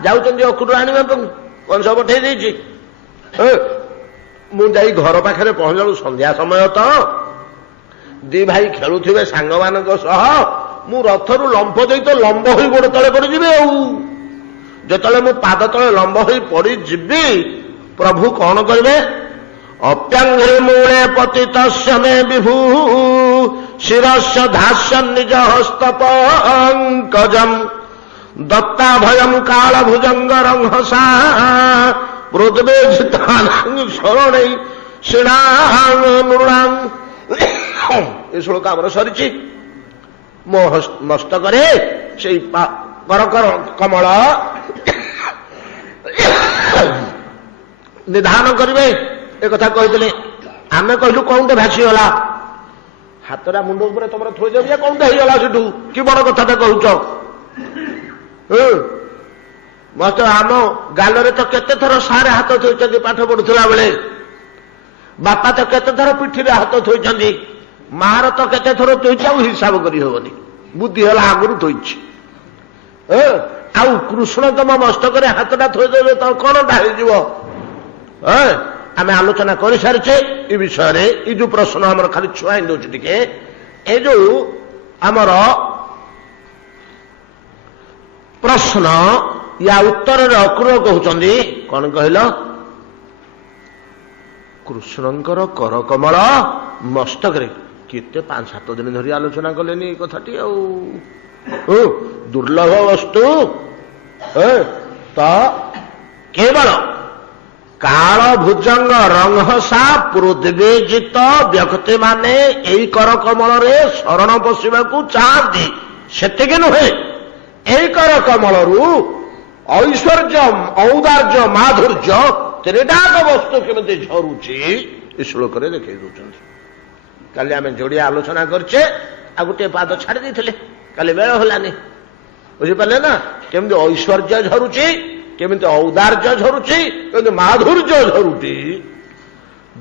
ଯାଉଛନ୍ତି ଅକ୍ରୂର ଆଣିବା ପାଇଁ, କଂସ ପଠେଇ ଦେଇଛି। ମୁଁ ଯାଇ ଘର ପାଖରେ ପହଞ୍ଚିଲୁ ସନ୍ଧ୍ୟା ସମୟ, ତ ଦି ଭାଇ ଖେଳୁଥିବେ ସାଙ୍ଗମାନଙ୍କ ସହ, ମୁଁ ରଥରୁ ଲମ୍ଫ ଦେଇ ତ ଲମ୍ବ ହୋଇ ଗୋଡ ତଳେ ପଡିଯିବି। ଆଉ ଯେତେବେଳେ ମୁଁ ପାଦ ତଳେ ଲମ୍ବ ହୋଇ ପଡିଯିବି, ପ୍ରଭୁ କଣ କରିବେ? ଅପ୍ୟାଙ୍ଘ୍ରି ମୂଳେ ପତିତସ୍ୟ ମେ ବିଭୁ ଶିରସ୍ୟ ଧାସ୍ୟ ନିଜ ହସ୍ତ ପଙ୍କଜମ୍ ଦତ୍ତାଭୟଂ କାଳ ଭୁଜଙ୍ଗ ରଂହସା ପ୍ରୋଦ୍ବେଜିତାନାଂ ଶରଣୈ ଶିଣାଂ ନୃଣାଂ। ଏ ଶ୍ଲୋକ ଆମର ସରିଛି। ମୋ ମସ୍ତକରେ ସେଇ କରକର କମଳ ନିଧାନ କରିବେ, ଏ କଥା କହିଥିଲେ। ଆମେ କହିଲୁ କୋଉଠି ଭାସିଗଲା? ହାତଟା ମୁଣ୍ଡ ଉପରେ ତମର ଥୋଇ ଦେବି, କୋଉଠି ହେଇଗଲା ସେଠୁ? କି ବଡ କଥାଟା କହୁଛ? ମତେ ଆମ ଗାଲରେ ତ କେତେ ଥର ସାରେ ହାତ ଥୋଇଛନ୍ତି ପାଠ ପଢୁଥିଲା ବେଳେ, ବାପା ତ କେତେ ଥର ପିଠିରେ ହାତ ଥୋଇଛନ୍ତି, ମାର ତ କେତେ ଥର ଥୋଇଛି, ଆଉ ହିସାବ କରି ହବନି। ବୁଦ୍ଧି ହେଲା ଆଗରୁ ଥୋଇଛି। ଆଉ କୃଷ୍ଣ ତମ ମସ୍ତକରେ ହାତଟା ଥୋଇଦେବେ ତ କଣଟା ହେଇଯିବ? ଆମେ ଆଲୋଚନା କରିସାରିଛେ ଏ ବିଷୟରେ। ଏଇ ଯୋଉ ପ୍ରଶ୍ନ ଆମର ଖାଲି ଛୁଆଇ ଦଉଛି ଟିକେ, ଏ ଯୋଉ ଆମର ପ୍ରଶ୍ନ, ୟା ଉତ୍ତରରେ ଅକ୍ରୂର କହୁଛନ୍ତି କଣ କହିଲ? କୃଷ୍ଣଙ୍କର କରକମଳ ମସ୍ତକରେ କେତେ 5-7 ଦିନ ଧରି ଆଲୋଚନା କଲେନି ଏ କଥାଟି। ଆଉ ଦୁର୍ଲଭ ବସ୍ତୁ ତ କେବଳ କାଳ ଭୁଜଙ୍ଗ ରଂହସା ପ୍ରୋଦ୍ବେଜିତ ବ୍ୟକ୍ତି ମାନେ ଏଇ କରକମଳରେ ଶରଣ ପଶିବାକୁ ଚାହାନ୍ତି, ସେତିକି ନୁହେଁ। ଏଇ କରକମଳରୁ ଐଶ୍ୱର୍ଯ୍ୟ, ଔଦାର୍ଯ୍ୟ, ମାଧୁର୍ଯ୍ୟ ତିନିଟାକ ବସ୍ତୁ କେମିତି ଝରୁଛି ଏ ଶ୍ଲୋକରେ ଦେଖେଇ ଦଉଛନ୍ତି। କାଲି ଆମେ ଯୋଡ଼ିଏ ଆଲୋଚନା କରିଛେ, ଆଉ ଗୋଟିଏ ପାଦ ଛାଡ଼ି ଦେଇଥିଲେ, କାଲି ବେଳ ହେଲାନି। ବୁଝିପାରିଲେ ନା? କେମିତି ଐଶ୍ୱର୍ଯ୍ୟ ଝରୁଛି, କେମିତି ଔଦାର୍ଯ୍ୟ ଝରୁଛି, କେମିତି ମାଧୁର୍ଯ୍ୟ ଝରୁଛି।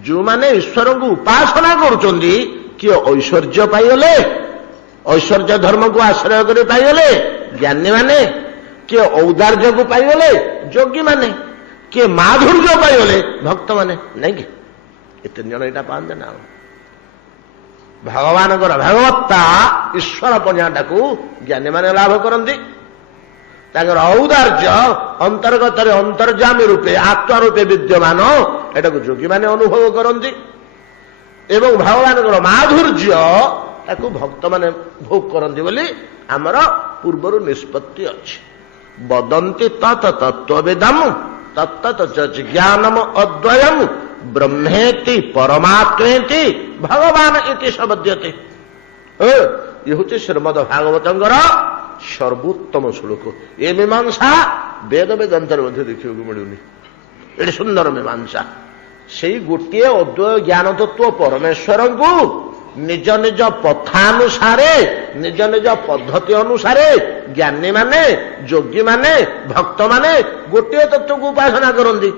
ଯୋଉମାନେ ଈଶ୍ୱରଙ୍କୁ ଉପାସନା କରୁଛନ୍ତି, କିଏ ଐଶ୍ୱର୍ଯ୍ୟ ପାଇଗଲେ, ଐଶ୍ୱର୍ଯ୍ୟ ଧର୍ମକୁ ଆଶ୍ରୟ କରି ପାଇଗଲେ ଜ୍ଞାନୀମାନେ, କିଏ ଔଦାର୍ଯ୍ୟକୁ ପାଇଗଲେ ଯୋଗୀମାନେ, କିଏ ମାଧୁର୍ଯ୍ୟ ପାଇଗଲେ ଭକ୍ତମାନେ, ନାଇଁ କି? ଏ 3 ଜଣ ଏଇଟା ପାଆନ୍ତେ ନା? ଭଗବାନଙ୍କର ଭଗବତ୍ତା ଈଶ୍ୱର ପଞ୍ଜାଟାକୁ ଜ୍ଞାନୀମାନେ ଲାଭ କରନ୍ତି। ତାଙ୍କର ଔଦାର୍ଯ୍ୟ ଅନ୍ତର୍ଗତରେ ଅନ୍ତର୍ଯାମୀ ରୂପେ, ଆତ୍ମା ରୂପେ ବିଦ୍ୟମାନ, ଏଟାକୁ ଯୋଗୀମାନେ ଅନୁଭବ କରନ୍ତି। ଏବଂ ଭଗବାନଙ୍କର ମାଧୁର୍ଯ୍ୟ ତାକୁ ଭକ୍ତମାନେ ଭୋଗ କରନ୍ତି ବୋଲି ଆମର ପୂର୍ବରୁ ନିଷ୍ପତ୍ତି ଅଛି। ବଦନ୍ତି ତତ୍ ତତ୍ତ୍ୱବେଦମ୍ ତତ୍ତତ୍ ଜ୍ଞାନମ୍ ଅଦ୍ୱୟମ୍ ବ୍ରହ୍ମେତି ପରମାତ୍ମେତି ଭଗବାନ ଇତି ଶବ୍ଦ୍ୟତେ। ଇଏ ହଉଛି ଶ୍ରୀମଦ ଭାଗବତଙ୍କର ସର୍ବୋତ୍ତମ ଶ୍ଲୋକ। ଏ ମୀମାଂସା ବେଦ ବେଦାନ୍ତର ମଧ୍ୟ ଦେଖିବାକୁ ମିଳୁନି। ଏଠି ସୁନ୍ଦର ମୀମାଂସା। ସେଇ ଗୋଟିଏ ଅଦ୍ୱୟ ଜ୍ଞାନ ତତ୍ତ୍ୱ ପରମେଶ୍ୱରଙ୍କୁ ନିଜ ନିଜ ପଥାନୁସାରେ ନିଜ ନିଜ ପଦ୍ଧତି ଅନୁସାରେ ଜ୍ଞାନୀମାନେ ଯୋଗୀମାନେ ଭକ୍ତମାନେ ଗୋଟିଏ ତତ୍ତ୍ୱକୁ ଉପାସନା କରନ୍ତି।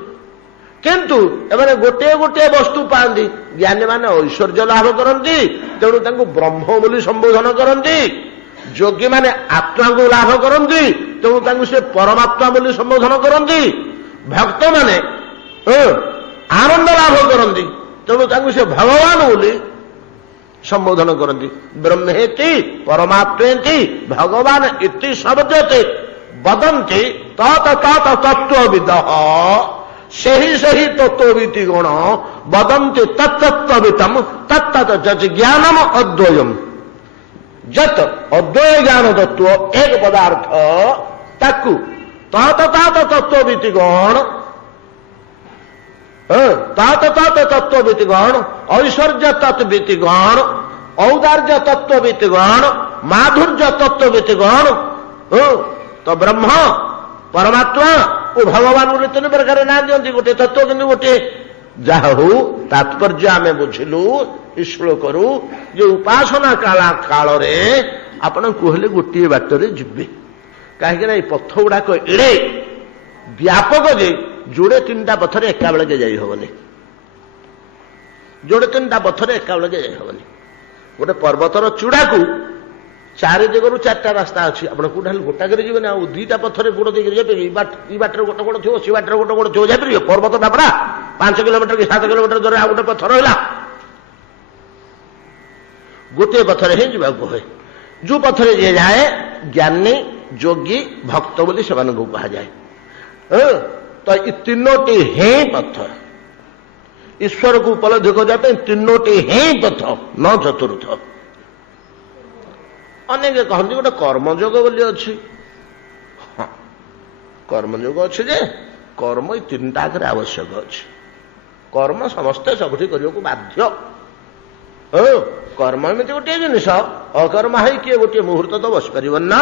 କିନ୍ତୁ ଏମାନେ ଗୋଟିଏ ଗୋଟିଏ ବସ୍ତୁ ପାଆନ୍ତି। ଜ୍ଞାନୀମାନେ ଐଶ୍ୱର୍ଯ୍ୟ ଲାଭ କରନ୍ତି, ତେଣୁ ତାଙ୍କୁ ବ୍ରହ୍ମ ବୋଲି ସମ୍ବୋଧନ କରନ୍ତି। ଯୋଗୀମାନେ ଆତ୍ମାକୁ ଲାଭ କରନ୍ତି, ତେଣୁ ତାଙ୍କୁ ସେ ପରମାତ୍ମା ବୋଲି ସମ୍ବୋଧନ କରନ୍ତି। ଭକ୍ତମାନେ ଆନନ୍ଦ ଲାଭ କରନ୍ତି, ତେଣୁ ତାଙ୍କୁ ସେ ଭଗବାନ ବୋଲି ସମ୍ବୋଧନ କରନ୍ତି। ବ୍ରହ୍ମେତି ପରମାତ୍ମେତି ଭଗବାନ ଇତି ଶବ୍ଦତେ ବଦନ୍ତି ତତ୍ ତତ୍ ତତ୍ତ୍ୱବିଦଃ। ସେହି ସେହି ତତ୍ତ୍ୱବିତି ଗଣ ବଦନ୍ତି ତତ୍ତତ୍ତ୍ୱବିତମ୍ ତତ୍ତତ୍ ଯତ୍ ଜ୍ଞାନମ୍ ଅଦ୍ୱୟମ୍। ଯତ୍ ଅଦ୍ୱୟ ଜ୍ଞାନ ତତ୍ତ୍ୱ ଏକ ପଦାର୍ଥ ତାକୁ ତତ୍ ତତ୍ ତତ୍ତ୍ୱବିତି ଗଣ ତତ୍ତ୍ୱବିତିଗଣ ଐଶ୍ୱର୍ଯ୍ୟ ତତ୍ତ୍ୱବିତିଗଣ ଔଦାର୍ଯ୍ୟ ତତ୍ତ୍ୱବିତିଗଣ ମାଧୁର୍ଯ୍ୟ ତତ୍ତ୍ୱବିତିଗଣ ତ ବ୍ରହ୍ମ ପରମାତ୍ମା ଓ ଭଗବାନ ବୋଲି ତିନି ପ୍ରକାର ନାଁ ଦିଅନ୍ତି। ଗୋଟିଏ ତତ୍ତ୍ୱ କିନ୍ତୁ ଗୋଟିଏ। ଯାହା ହଉ ତାତ୍ପର୍ଯ୍ୟ ଆମେ ବୁଝିଲୁ ଏ ଶ୍ଲୋକରୁ ଯେ ଉପାସନା କାଳରେ ଆପଣ କହିଲେ ଗୋଟିଏ ବାଟରେ ଯିବେ। କାହିଁକିନା ଏଇ ପଥ ଗୁଡାକ ଏଡ଼େ ବ୍ୟାପକ ଯେ ଯୋଡ଼େ ତିନିଟା ପଥରେ ଏକା ବେଳକେ ଯାଇ ହବନି। ଯୋଡ଼େ ତିନିଟା ପଥରେ ଏକା ବେଳକେ ଯାଇ ହବନି। ଗୋଟେ ପର୍ବତର ଚୂଡ଼ାକୁ ଚାରି ଦିଗରୁ ଚାରିଟା ରାସ୍ତା ଅଛି। ଆପଣ କୋଉଟା ହେଲେ ଗୋଟାକରେ ଯିବେନି। ଆଉ ଦିଟା ପଥରେ ଗୋଡ଼ ଦେଇକି ଯାଇପାରିବେ? ଏଇ ବାଟରେ ଗୋଟେ ଗୋଡ଼ ଥିବ, ସେ ବାଟରେ ଗୋଟେ ଗୋଡ଼ ଥିବ, ଯାଇପାରିବେ? ପର୍ବତଟା ପରା 5 କିଲୋମିଟର କି 7 କିଲୋମିଟର ଦୂରରେ ଆଉ ଗୋଟେ ପଥ ରହିଲା। ଗୋଟିଏ ପଥରେ ହିଁ ଯିବାକୁ ହୁଏ। ଯୋଉ ପଥରେ ଯିଏ ଯାଏ ଜ୍ଞାନୀ ଯୋଗୀ ଭକ୍ତ ବୋଲି ସେମାନଙ୍କୁ କୁହାଯାଏ। ତ ଏ ତିନୋଟି ହିଁ ପଥ ଈଶ୍ୱରକୁ ଉପଲବ୍ଧି କରିବା ପାଇଁ ତିନୋଟି ହିଁ ପଥ, ନ ଚତୁର୍ଥ। ଅନେକ କହନ୍ତି ଗୋଟେ କର୍ମଯୋଗ ବୋଲି ଅଛି। ହଁ, କର୍ମଯୋଗ ଅଛି ଯେ କର୍ମ ଏଇ ତିନିଟା ଆଗରେ ଆବଶ୍ୟକ ଅଛି। କର୍ମ ସମସ୍ତେ ସବୁଠି କରିବାକୁ ବାଧ୍ୟ। କର୍ମ ଏମିତି ଗୋଟିଏ ଜିନିଷ, ଅକର୍ମ ହେଇ କିଏ ଗୋଟିଏ ମୁହୂର୍ତ୍ତ ତ ବସିପାରିବନି ନା।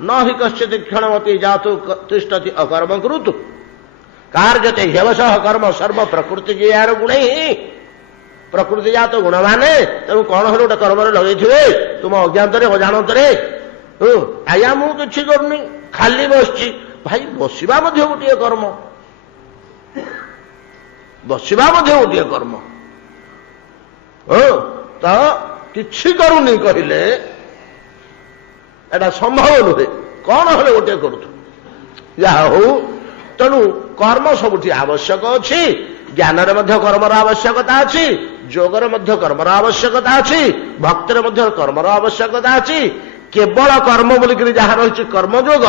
ନ ହି କଶ୍ଚିତ୍ କ୍ଷଣମପି ଯାତୁ ତିଷ୍ଠତି ଅକର୍ମ କୃତୁ କାର୍ଯ୍ୟତେ ହ୍ୟବଶଃ କର୍ମ ସର୍ବ ପ୍ରକୃତି ୟାର ଗୁଣ ହିଁ ପ୍ରକୃତି ଜାତ ଗୁଣ ମାନେ। ତେଣୁ କଣ ହେଲେ ଗୋଟେ କର୍ମରେ ଲଗେଇଥିବେ ତୁମ ଅଜ୍ଞାତରେ ଅଜାଣତରେ। ଆଜ୍ଞା ମୁଁ କିଛି କରୁନି, ଖାଲି ବସିଛି। ଭାଇ ବସିବା ମଧ୍ୟ ଗୋଟିଏ କର୍ମ। ବସିବା ମଧ୍ୟ ଗୋଟିଏ କର୍ମ। ତ କିଛି କରୁନି କହିଲେ ଏଟା ସମ୍ଭବ ନୁହେଁ। କଣ ହେଲେ ଗୋଟିଏ କରୁଛୁ। ଯାହା ହଉ ତେଣୁ କର୍ମ ସବୁଠି ଆବଶ୍ୟକ ଅଛି। ଜ୍ଞାନରେ ମଧ୍ୟ କର୍ମର ଆବଶ୍ୟକତା ଅଛି, ଯୋଗରେ ମଧ୍ୟ କର୍ମର ଆବଶ୍ୟକତା ଅଛି, ଭକ୍ତିରେ ମଧ୍ୟ କର୍ମର ଆବଶ୍ୟକତା ଅଛି। କେବଳ କର୍ମ ବୋଲିକିରି ଯାହା ରହିଛି କର୍ମଯୋଗ,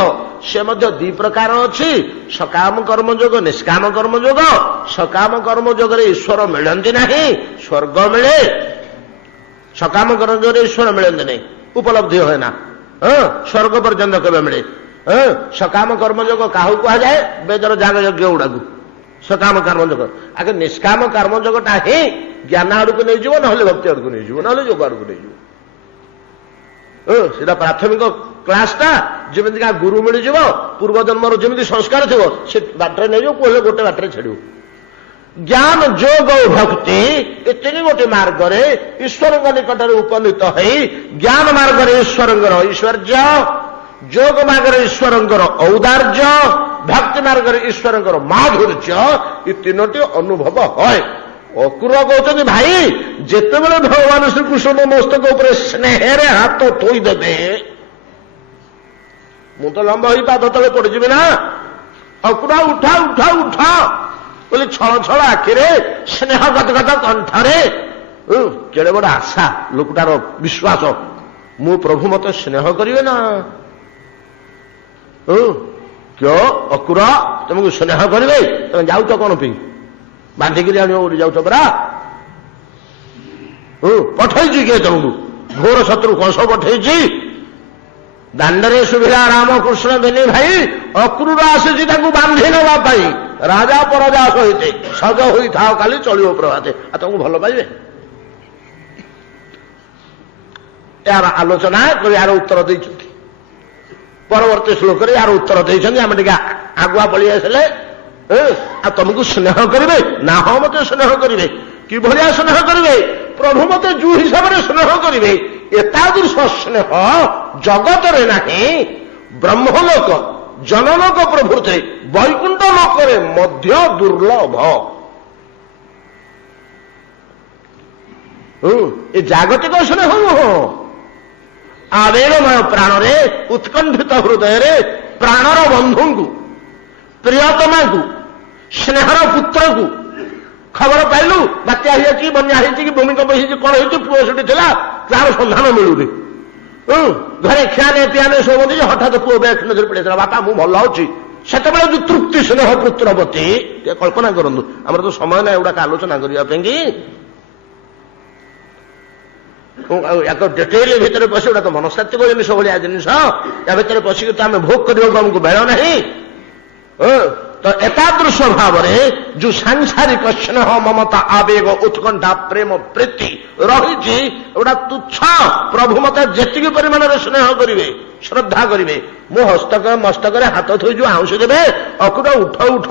ସେ ମଧ୍ୟ ଦି ପ୍ରକାର ଅଛି। ସକାମ କର୍ମଯୋଗ, ନିଷ୍କାମ କର୍ମଯୋଗ। ସକାମ କର୍ମଯୋଗରେ ଈଶ୍ୱର ମିଳନ୍ତି ନାହିଁ, ସ୍ୱର୍ଗ ମିଳେ। ସକାମ କର୍ମଯୋଗରେ ଈଶ୍ୱର ମିଳନ୍ତି ନାହିଁ, ଉପଲବ୍ଧି ହୁଏ ନା। ସ୍ୱର୍ଗ ପର୍ଯ୍ୟନ୍ତ କେବେ ମିଳେ? ସକାମ କର୍ମଯୋଗ କାହାକୁ କୁହାଯାଏ? ବେଦର ଯାଗ ଯଜ୍ଞ ଗୁଡାକୁ ସକାମ କର୍ମଯୋଗ। ଆଗେ ନିଷ୍କାମ କର୍ମଯୋଗଟା ହିଁ ଜ୍ଞାନ ଆଡକୁ ନେଇଯିବ, ନହେଲେ ଭକ୍ତି ଆଡକୁ ନେଇଯିବ, ନହେଲେ ଯୋଗ ଆଡକୁ ନେଇଯିବ। ସେଟା ପ୍ରାଥମିକ କ୍ଲାସଟା ଯେମିତିକା ଗୁରୁ ମିଳିଯିବ, ପୂର୍ବ ଜନ୍ମର ଯେମିତି ସଂସ୍କାର ଥିବ ସେ ବାଟରେ ନେଇଯିବ, କହିଲେ ଗୋଟେ ବାଟରେ ଛାଡିବ। ଜ୍ଞାନ ଯୋଗ ଭକ୍ତି ଏ ତିନି ଗୋଟି ମାର୍ଗରେ ଈଶ୍ୱରଙ୍କ ନିକଟରେ ଉପନୀତ ହେଇ ଜ୍ଞାନ ମାର୍ଗରେ ଈଶ୍ୱରଙ୍କର ଐଶ୍ୱର୍ଯ୍ୟ, ଯୋଗ ମାର୍ଗରେ ଈଶ୍ୱରଙ୍କର ଔଦାର୍ଯ୍ୟ, ଭକ୍ତି ମାର୍ଗରେ ଈଶ୍ୱରଙ୍କର ମାଧୁର୍ଯ୍ୟ, ଏ ତିନୋଟି ଅନୁଭବ ହୁଏ। ଅକ୍ରୁର କହୁଛନ୍ତି ଭାଇ ଯେତେବେଳେ ଭଗବାନ ଶ୍ରୀକୃଷ୍ଣ ମସ୍ତକ ଉପରେ ସ୍ନେହରେ ହାତ ଥୋଇଦେବେ, ମୁଁ ତ ଲମ୍ବ ହୋଇ ପାଦ ତଳେ ପଡିଯିବି ନା। ଅକ୍ରୁର ଉଠା ଉଠା ଉଠା ବୋଲି ଛଳ ଛଳ ଆଖିରେ, ସ୍ନେହ ଗଦଗଦ କଣ୍ଠରେ, କେଡ଼େ ବଡ଼ ଆଶା ଲୋକଟାର ବିଶ୍ୱାସ, ମୁଁ ପ୍ରଭୁ ମତେ ସ୍ନେହ କରିବେ ନା। କ୍ୟ ଅକୁର ତମକୁ ସ୍ନେହ କରିବେ? ତମେ ଯାଉଛ କଣ ପାଇଁ? ବାନ୍ଧିକିରି ଆଣିବ ବୋଲି ଯାଉଛ ପରା। ପଠେଇଛି କିଏ ତମକୁ? ଘୋର ଶତ୍ରୁ କଂସ ପଠେଇଛି। ଦାଣ୍ଡରେ ସୁଭିଲା ରାମକୃଷ୍ଣ ବେନି ଭାଇ, ଅକ୍ରୁର ଆସିଛି ତାକୁ ବାନ୍ଧି ନେବା ପାଇଁ। ରାଜା ପରଜା ସହିତ ସଜ ହୋଇଥାଅ କାଲି ଚଳିବ ପ୍ରଭାତେ। ଆଉ ତମକୁ ଭଲ ପାଇବେ? यार आलोचना कर यार उत्तर देइछथि परवर्ती श्लोक रे यार उत्तर देइछथि हम टिका आगुआ पळि आसले आ तुमको स्नेह करिवे ना हो मते स्नेह करिवे कि भलिया स्नेह करिवे प्रभु मते जू हिसाब रे स्नेह करिवे एतादृश स्नेह जगत रे नाही ब्रह्मलोक जनलोक प्रभृति वैकुंठ लोक रे मध्य दुर्लभ ये जागतिक स्नेह नुह आवेगमय प्राण रे उत्कंठित हृदय रे प्राणर बंधु को प्रियतमा को स्नेहर पुत्र को खबर पाइलु बात्या हो बन्या हो भूमिकंप हो कौन हो पुओ से तार सन्धान मिलूनी घरे खियाने पियाने शोभती हठात पुओ बैग नजर पड़े बापा मु भल अच्छी से जो तृप्ति स्नेह पुत्र प्रति कल्पना करूँ आमर तो समय ना एगुड़ा आलोचना करने डिटेल भितर पशि गोटा तो मनस्तात्विक जिनिस भाया जिनिस या भितर पशिक तो आम भोग करने आमको बेल नहीं तो एतादृश भाव में जो सांसारिक स्नेह ममता आवेग उत्कंठा प्रेम प्रीति रही गोटा तुच्छ प्रभु मत जी परिमाण स्नेह करेंगे श्रद्धा करेंगे मो हस्तक मस्तक हाथ थोई जो आउंशी देवे अकुट उठ उठ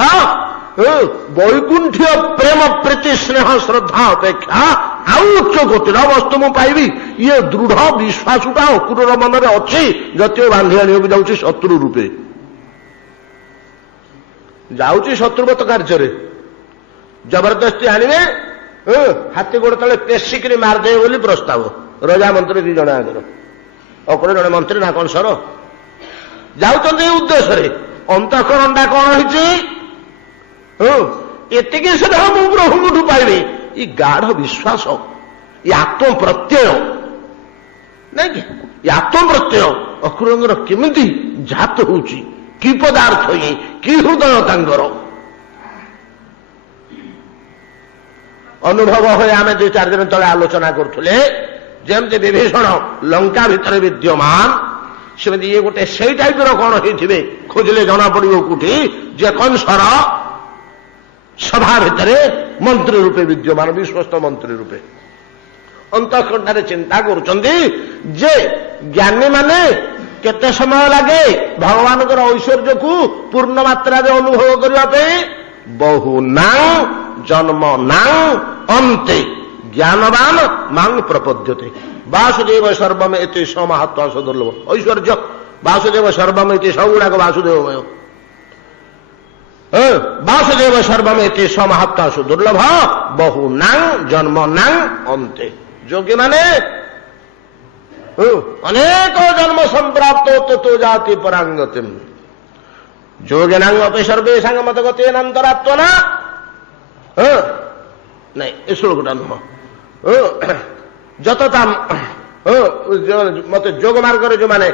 वैकुंठीय प्रेम प्रीति स्नेह श्रद्धा अपेक्षा आउ उच्च कोटिर वस्तु मु पाइबी ये दृढ़ विश्वासटा अकुटर मन में अच्छी जतिओ बांधी आने जाऊँगी शत्रु रूपे जाऊँगी शत्रुवत कार्य जबरदस्ती आनिवे हाथी गोड़ तले पेशिकी मारदे बोली प्रस्ताव रजा मंत्री दी जन आगर अकुट जड़े मंत्री ना कौन सर जाऊँ उद्देश्य अंतकरणा कौन होती स्नेह मु प्रभुठू पाइबी ये गाढ़ विश्वास ये आत्म प्रत्यय नहीं कि ये आत्म प्रत्यय अकुरंगर केमिति जात होउची कि पदार्थ ये कि हृदय तांगर अनुभव हुए आम 2-4 दिन तले आलोचना करुले जमती विभीषण लंका भितर विद्यमान सेमती ये गोटे से टाइप कौन होते खोजले जना पड़ो कोठी जे कंसर सभा भितर मंत्री रूपे विद्यमान विश्वस्त मंत्री रूपे अंतःकंठारे चिंता करुचंदी जे ज्ञानी माने केते समय लगे भगवान ऐश्वर्य को पूर्ण मात्रा अनुभव करने बहुना जन्म ना अंते ज्ञानवान मांग प्रपद्यते वासुदेव सर्वम इति समहात्मा दुर्लभ ऐश्वर्य वासुदेव सर्वम इति सब गुड़ाक वासुदेवमय वासुदेव सर्वम इति समहात्मा दुर्लभ बहुना जन्म ना अंते जोगी माने अनेक जन्म संप्राप्त तो जाति परांगतिम जोगिनांग सर्वे सांग मत गति अनंतरात्मना नहीं ये श्लोकटा नुह जतता मत जोग मार्ग जो माने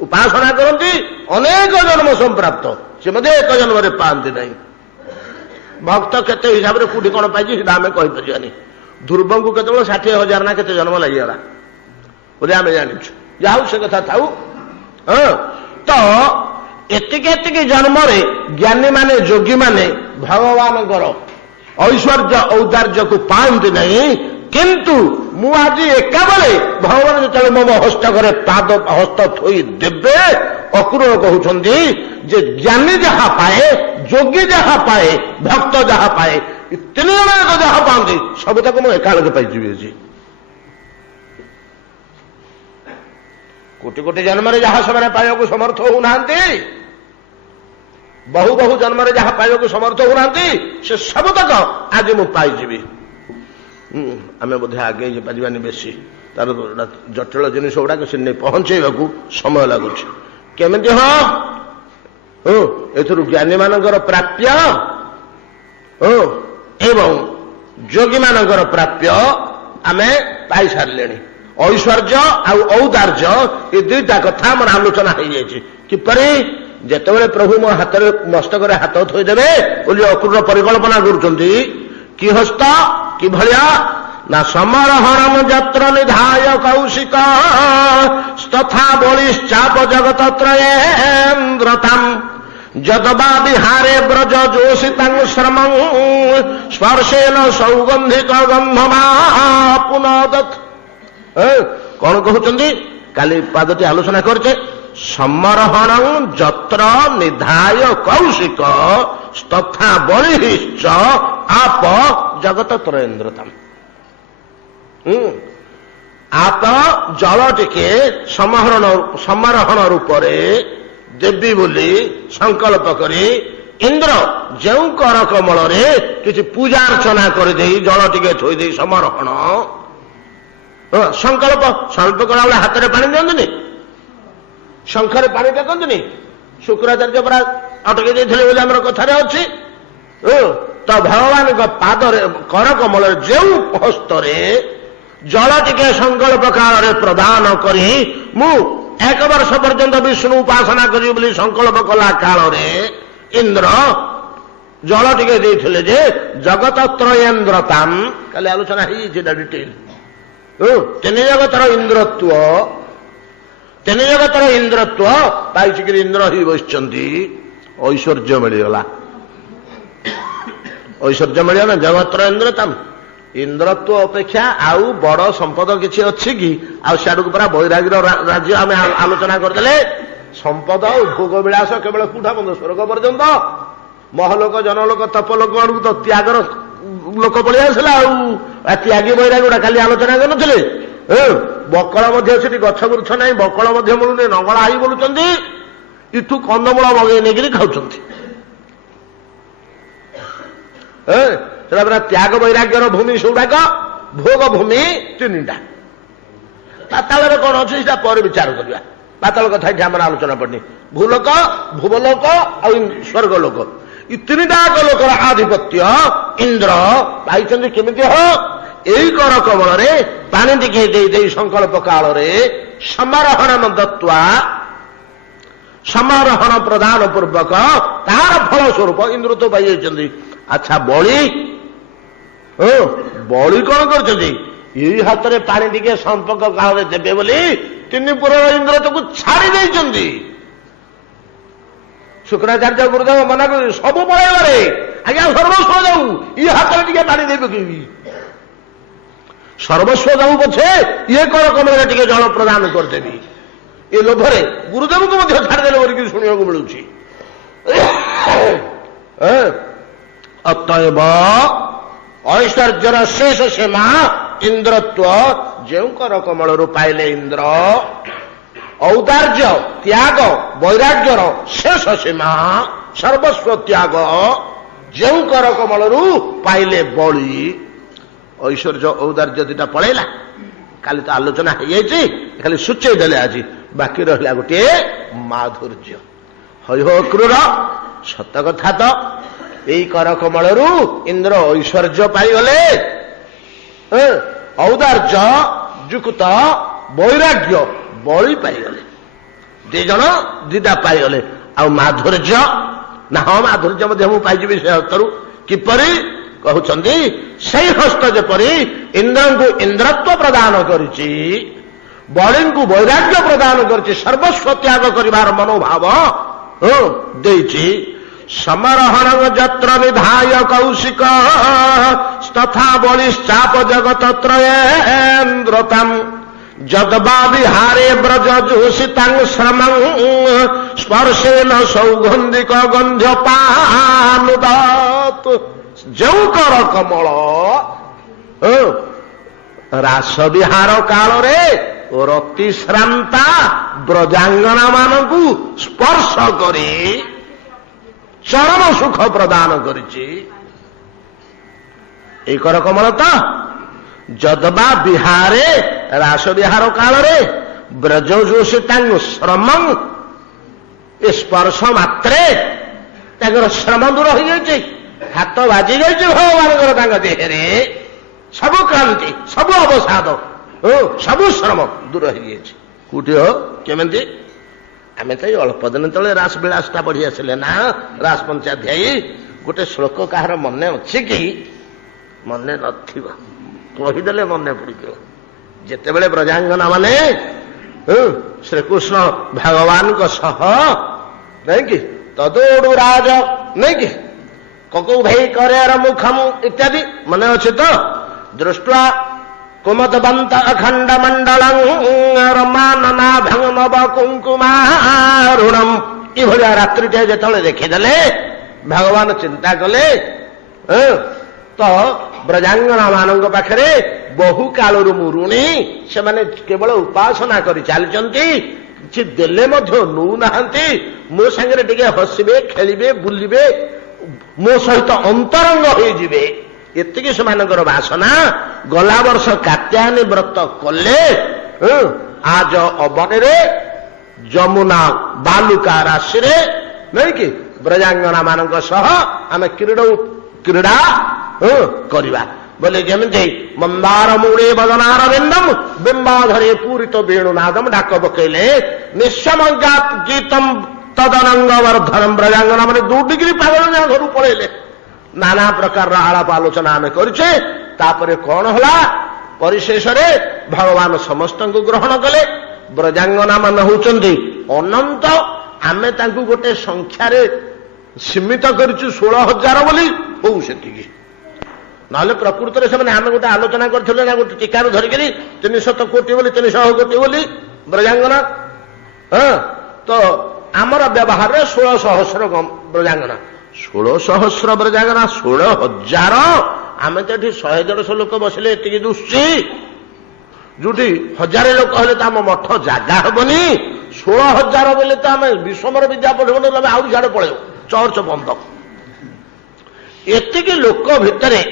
उपासना करती अनेक जन्म संप्राप्त से मत एक जन्म पाती नहीं भक्त केते हिसाब से कौटी कौन पाई आम कहीपरि ध्रुव को केवल 60,000 ना केते जन्म लगिगला बोले आम जानिछु जाऊ से कथा थाऊ तो एतिके जन्म ज्ञानी माने जोगी माने भगवान ऐश्वर्य औदार्य को पाती नहीं किंतु मु आज एका बेले भगवान जो मम हस्तक पाद हस्त थोई देवे अकुर कहते जे ज्ञानी जहा पाए जोगी जहा पाए भक्त जहा पाए 3 जन जहा पाती सब तक मुझे एकालके पाई कोटि कोटि जन्म जहाँ से पाइबा समर्थ होना बहु बहु जन्म जहाँ पाइबा समर्थ होना से सब तक आज मु पाई आम बोधे आगे पारानी बेसी तार जटिल जिनिस गुड़ाक से नहीं पहुंचेगा समय लगुच केमिति हाँ एथुरु ज्ञानी मानकर प्राप्य एवं जोगी मानकर प्राप्य आमे पाई सारे ऐश्वर्य औदार्य ये 2टा कथा मोर आलोचना हो जाए किपरि जितेबाला प्रभु मो हाथ मस्तक हाथ थोईदेवे बोली अकुर परिकल्पना करुँच कि हस्त कि भलिया ना समरहरम जत्र निधाय कौशिक तथा बलिश्चाप जगत त्रयेन्द्रताम् जदबा विहारे ब्रज जोषितं श्रमं स्पर्शेन सौगंधिक गंधमा पुनोदत् କଣ କହୁଛନ୍ତି କାଲି ପାଦଟି ଆଲୋଚନା କରିଛେ ସମରହଣ ଯତ୍ର ନିଧାୟ କୌଶିକ ତଥା ବଳିଶ୍ଚ ଆପ ଜଗତ ତ୍ରୟେନ୍ଦ୍ରତାମ୍। ଆପ ଜଳ ଟିକେ ସମାରୋହଣ ରୂପରେ ଦେବୀ ବୋଲି ସଂକଳ୍ପ କରି ଇନ୍ଦ୍ର ଯେଉଁ କର କମଳରେ କିଛି ପୂଜା ଅର୍ଚ୍ଚନା କରିଦେଇ ଜଳ ଟିକେ ଥୋଇଦେଇ ସମାରୋହଣ ସଂକଳ୍ପ କଲାବେଳେ ହାତରେ ପାଣି ଦିଅନ୍ତୁନି, ଶଙ୍ଖରେ ପାଣି ଦେଖନ୍ତୁନି। ଶୁକ୍ରାଚାର୍ଯ୍ୟ ପରା ଅଟକି ଦେଇଥିଲେ ବୋଲି ଆମର କଥାରେ ଅଛି। ତ ଭଗବାନଙ୍କ ପାଦରେ କର କମଳରେ ଯେଉଁ ହସ୍ତରେ ଜଳ ଟିକେ ସଂକଳ୍ପ କାଳରେ ପ୍ରଦାନ କରି ମୁଁ 1 ବର୍ଷ ପର୍ଯ୍ୟନ୍ତ ବିଷ୍ଣୁ ଉପାସନା କରିବି ବୋଲି ସଂକଳ୍ପ କଲା କାଳରେ ଇନ୍ଦ୍ର ଜଳ ଟିକେ ଦେଇଥିଲେ ଯେ ଜଗତ ତ୍ରୟେନ୍ଦ୍ରତାମ୍। କାଲି ଆଲୋଚନା ହେଇଯାଇଛି ଡିଟେଲ। 3 ଜଗତର ଇନ୍ଦ୍ରତ୍ୱ ପାଇଛିକିରି ଇନ୍ଦ୍ର ହିଁ ବସିଛନ୍ତି। ଐଶ୍ୱର୍ଯ୍ୟ ମିଳିଗଲା। ଐଶ୍ୱର୍ଯ୍ୟ ମିଳିଗଲା ଜଗତର ଇନ୍ଦ୍ରତାମ୍। ଇନ୍ଦ୍ରତ୍ୱ ଅପେକ୍ଷା ଆଉ ବଡ ସମ୍ପଦ କିଛି ଅଛି କି? ଆଉ ସିଆଡକୁ ପୁରା ବୈରାଗୀର ରାଜ୍ୟ ଆମେ ଆଲୋଚନା କରିଦେଲେ। ସମ୍ପଦ ଆଉ ଭୋଗ ବିଳାସ କେବଳ କୋଉଠା ବନ୍ଧ ସ୍ୱର୍ଗ ପର୍ଯ୍ୟନ୍ତ। ମହଲୋକ ଜନଲୋକ ତପଲୋକ ଆଡକୁ ତ ତ୍ୟାଗର ଲୋକ ପଳେଇ ଆସିଲା। ଆଉ ତ୍ୟାଗୀ ବୈରାଗୀ ଗୁଡା କାଲି ଆଲୋଚନା କରିନଥିଲେ। ବକଳ ମଧ୍ୟ ସେଠି ଗଛ ବୃଛ ନାହିଁ, ବକଳ ମଧ୍ୟ ମିଳୁନି, ନଙ୍ଗଳା ଆଇ ବୋଲୁଛନ୍ତି। ଇଠୁ କନ୍ଦମୂଳ ମଗେଇ ନେଇକିରି ଖାଉଛନ୍ତି। ସେଟା ପୁରା ତ୍ୟାଗ ବୈରାଗ୍ୟର ଭୂମି ସେଗୁଡାକ। ଭୋଗ ଭୂମି 3ଟା। ପାତାଳରେ କଣ ଅଛି ସେଟା ପରେ ବିଚାର କରିବା। ପାତାଳ କଥା ଏଠି ଆମର ଆଲୋଚନା ପଡନି। ଭୂଲୋକ, ଭୁବଲୋକ ଆଉ ସ୍ୱର୍ଗ ଲୋକ, ଏ 3ଟାକ ଲୋକର ଆଧିପତ୍ୟ ଇନ୍ଦ୍ର ପାଇଛନ୍ତି। କେମିତି ଏଇ କର କମଳରେ ପାଣି ଟିକେ ଦେଇ ସଂକଳ୍ପ କାଳରେ ସମାରୋହଣ ପ୍ରଦାନ ପୂର୍ବକ ତାର ଫଳ ସ୍ୱରୂପ ଇନ୍ଦ୍ର ତ ପାଇଯାଇଛନ୍ତି। ଆଚ୍ଛା ବଳି କଣ କରିଛନ୍ତି? ଏଇ ହାତରେ ପାଣି ଟିକେ ସମ୍ପର୍କ କାଳରେ ଦେବେ ବୋଲି 3 ପୁରର ଇନ୍ଦ୍ର ତାକୁ ଛାଡି ଦେଇଛନ୍ତି। ଶୁକ୍ରାଚାର୍ଯ୍ୟ ଗୁରୁଦେବ ମନା କରି ସବୁ ପଳେଇବାରେ ଆଜ୍ଞା ସର୍ବସ୍ୱ ଯାଉ, ଇଏ ହାତରେ ଟିକେ ପାଣି ଦେଇ ପକେଇବି। ସର୍ବସ୍ୱ ଯାଉ ପଛେ ଇଏ କର କମଳରେ ଟିକେ ଜଳ ପ୍ରଦାନ କରିଦେବି। ଏ ଲୋଭରେ ଗୁରୁଦେବଙ୍କୁ ମଧ୍ୟ ଛାଡ଼ିଦେଲେ ବୋଲିକି ଶୁଣିବାକୁ ମିଳୁଛି। ଅତଏବ ଐଶ୍ୱର୍ଯ୍ୟର ଶେଷ ସୀମା ଇନ୍ଦ୍ରତ୍ୱ ଯେଉଁ କର କମଳରୁ ପାଇଲେ ଇନ୍ଦ୍ର, ଔଦାର୍ଯ୍ୟ ତ୍ୟାଗ ବୈରାଗ୍ୟର ଶେଷ ସୀମା ସର୍ବସ୍ୱ ତ୍ୟାଗ ଯେଉଁ କର କମଳରୁ ପାଇଲେ ବଳି, ଐଶ୍ୱର୍ଯ୍ୟ ଔଦାର୍ଯ୍ୟ ଦିଟା ପଳେଇଲା। କାଲି ତ ଆଲୋଚନା ହେଇଯାଇଛି, ଖାଲି ସୂଚେଇ ଦେଲେ ଆଜି। ବାକି ରହିଲା ଗୋଟିଏ ମାଧୁର୍ଯ୍ୟ। ହୈହ କ୍ରୂର ସତ କଥା ତ ଏଇ କର କମଳରୁ ଇନ୍ଦ୍ର ଐଶ୍ୱର୍ଯ୍ୟ ପାଇଗଲେ, ଔଦାର୍ଯ୍ୟ ଯୁକ୍ତ ବୈରାଗ୍ୟ ବଳି ପାଇଗଲେ। 2 ଜଣ 2ଟା ପାଇଗଲେ। ଆଉ ମାଧୁର୍ଯ୍ୟ ନା? ମାଧୁର୍ଯ୍ୟ ମଧ୍ୟ ମୁଁ ପାଇଯିବି ସେ ହସ୍ତରୁ। କିପରି କହୁଛନ୍ତି? ସେଇ ହସ୍ତ ଯେପରି ଇନ୍ଦ୍ରଙ୍କୁ ଇନ୍ଦ୍ରତ୍ୱ ପ୍ରଦାନ କରିଛି, ବଳିଙ୍କୁ ବୈରାଗ୍ୟ ପ୍ରଦାନ କରିଛି, ସର୍ବସ୍ୱ ତ୍ୟାଗ କରିବାର ମନୋଭାବ ଦେଇଛି। ସମରହଣ ଯତ୍ର ନିଧାୟ କୌଶିକ ତଥା ବଳିଶ୍ଚାପ ଜଗତ ତ୍ରୟେନ୍ଦ୍ରତାମ୍। ଯଦ୍ବା ବିହାରେ ବ୍ରଜ ଯୋଷିତାଂ ଶ୍ରମଂ ସ୍ପର୍ଶେନ ସୌଗନ୍ଧିକ ଗନ୍ଧ୍ୟ ପାନୁଦାତ। ଯେଉଁ କର କମଳ ରାସ ବିହାର କାଳରେ ରତିଶ୍ରାନ୍ତା ବ୍ରଜାଙ୍ଗନା ମାନଙ୍କୁ ସ୍ପର୍ଶ କରି ଚରମ ସୁଖ ପ୍ରଦାନ କରିଛି। ଏଇ କର କମଳ ତ ଯଦ୍ବା ବିହାରେ ରାସ ବିହାର କାଳରେ ବ୍ରଜ ଯୋଷିତାଂ ଶ୍ରମଂ, ଏ ସ୍ପର୍ଶ ମାତ୍ରେ ତାଙ୍କର ଶ୍ରମ ଦୂର ହୋଇଯାଇଛି। ହାତ ବାଜି ଯାଇଛି ଭଗବାନଙ୍କର ତାଙ୍କ ଦେହରେ। ସବୁ କ୍ରାନ୍ତି, ସବୁ ଅବସାଦ, ସବୁ ଶ୍ରମ ଦୂର ହେଇଯାଇଛି। କୋଉଠି କେମିତି? ଆମେ ତ ଏଇ ଅଳ୍ପ ଦିନ ତଳେ ରାସ ବିଳାସଟା ପଢି ଆସିଲେ ନା, ରାସ ପଞ୍ଚାଧ୍ୟାୟୀ। ଗୋଟେ ଶ୍ଲୋକ କାହାର ମନେ ଅଛି କି? ମନେ ନଥିବ, କହିଦେଲେ ମନେ ପଡିଯିବ। ଯେତେବେଳେ ବ୍ରଜାଙ୍ଗନା ମାନେ ଶ୍ରୀକୃଷ୍ଣ ଭଗବାନଙ୍କ ସହ ନାଇକି ତଦୋଡୁ ରାଜ ନାଇକି କକୌ ଭାଇ କରେର ମୁଖମ ଇତ୍ୟାଦି ମନେ ଅଛି ତ? ଦୃଷ୍ଟ୍ୱା कुमतवंत अखंड मंडलं रमाननाभंगमव कुंकुमारुणम इभलिया रात्रिटे जेतले देखिदेले भगवान चिंता कले तो ब्रजांगना मानक पाखरे बहु कालरू मु ऋणी से केवल उपासना कर चलती कि देले नौ नाहंती मो संगे टिके हसबे खेलिबे बुलिबे मो सहित अंतरंग होइजिबे एतिकी सेमानकर वासना गला वर्ष कात्यायनी व्रत कले आज अवने जमुना बालुका राशि नहीं कि ब्रजांगना मानक सह आमे क्रीड़ा करवा बोले जमी मंदार मूले बदनार बिंदम बिंबाधरे पूरी तो वेणुनादम डाक पकईले निश्चम गीतम तदनंग वर्धनम ब्रजांगना मैंने 2 डिग्री पागल घर पलैले नाना प्रकार आलाप आलोचना आम करे कौन होला परिशेष भगवान समस्त को ग्रहण कले ब्रजांगना मान होउचंदी अनंत आमे तांकु गोटे संख्यार सीमित करिछु 16,000 बोली हो सेतिकी नहले प्रकृत से आम गोटे आलोचना करथिले ना गोटे टीकार धरिकरी 300 कोटी बोली 300 कोटी बोली ब्रजांगना तो आमर व्यवहार 16 सहस्र ब्रजांगना 16 सहस्र ब्रजांगना 16,000 आम तो ये 100-150 लोक बसले एति दुश्ची जोटी 1000 लोक हेले तो आम मठ जगह हेबनी 16,000 बोले तो आम विश्वमर विद्या पढ़े आउरी साढ़े पलैब चर्च बंद एतिकी लोक भितरे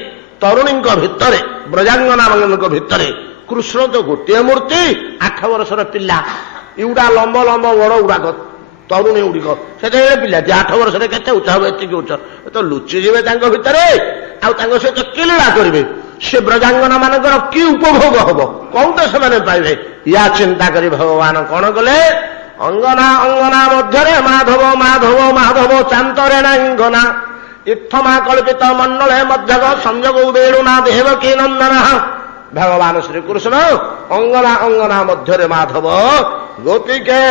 तरुणी भितरे ब्रजांगना मान भितरे कृष्ण तो गोटे मूर्ति 8 वर्षर पिला इुड़ा लंब लंब बड़ गुड़ाक तरुणी गुड़िक से पिला 8 वर्ष के उच्च हम एति उच्च तो लुचिजे भितरे सहित किलीला करेंगे से ब्रजांगना मानकर कि उपभोग हम कौन तो से पाइबे या चिंता करी भगवान कौन कले अंगना अंगना मध्य माधव माधव माधव चांतरेणांगना इत्थमा कल्पित मंडले मध्य संजोग वेणुना देवकी नंदन भगवान श्री कृष्ण अंगना अंगना मध्य माधव गोपिके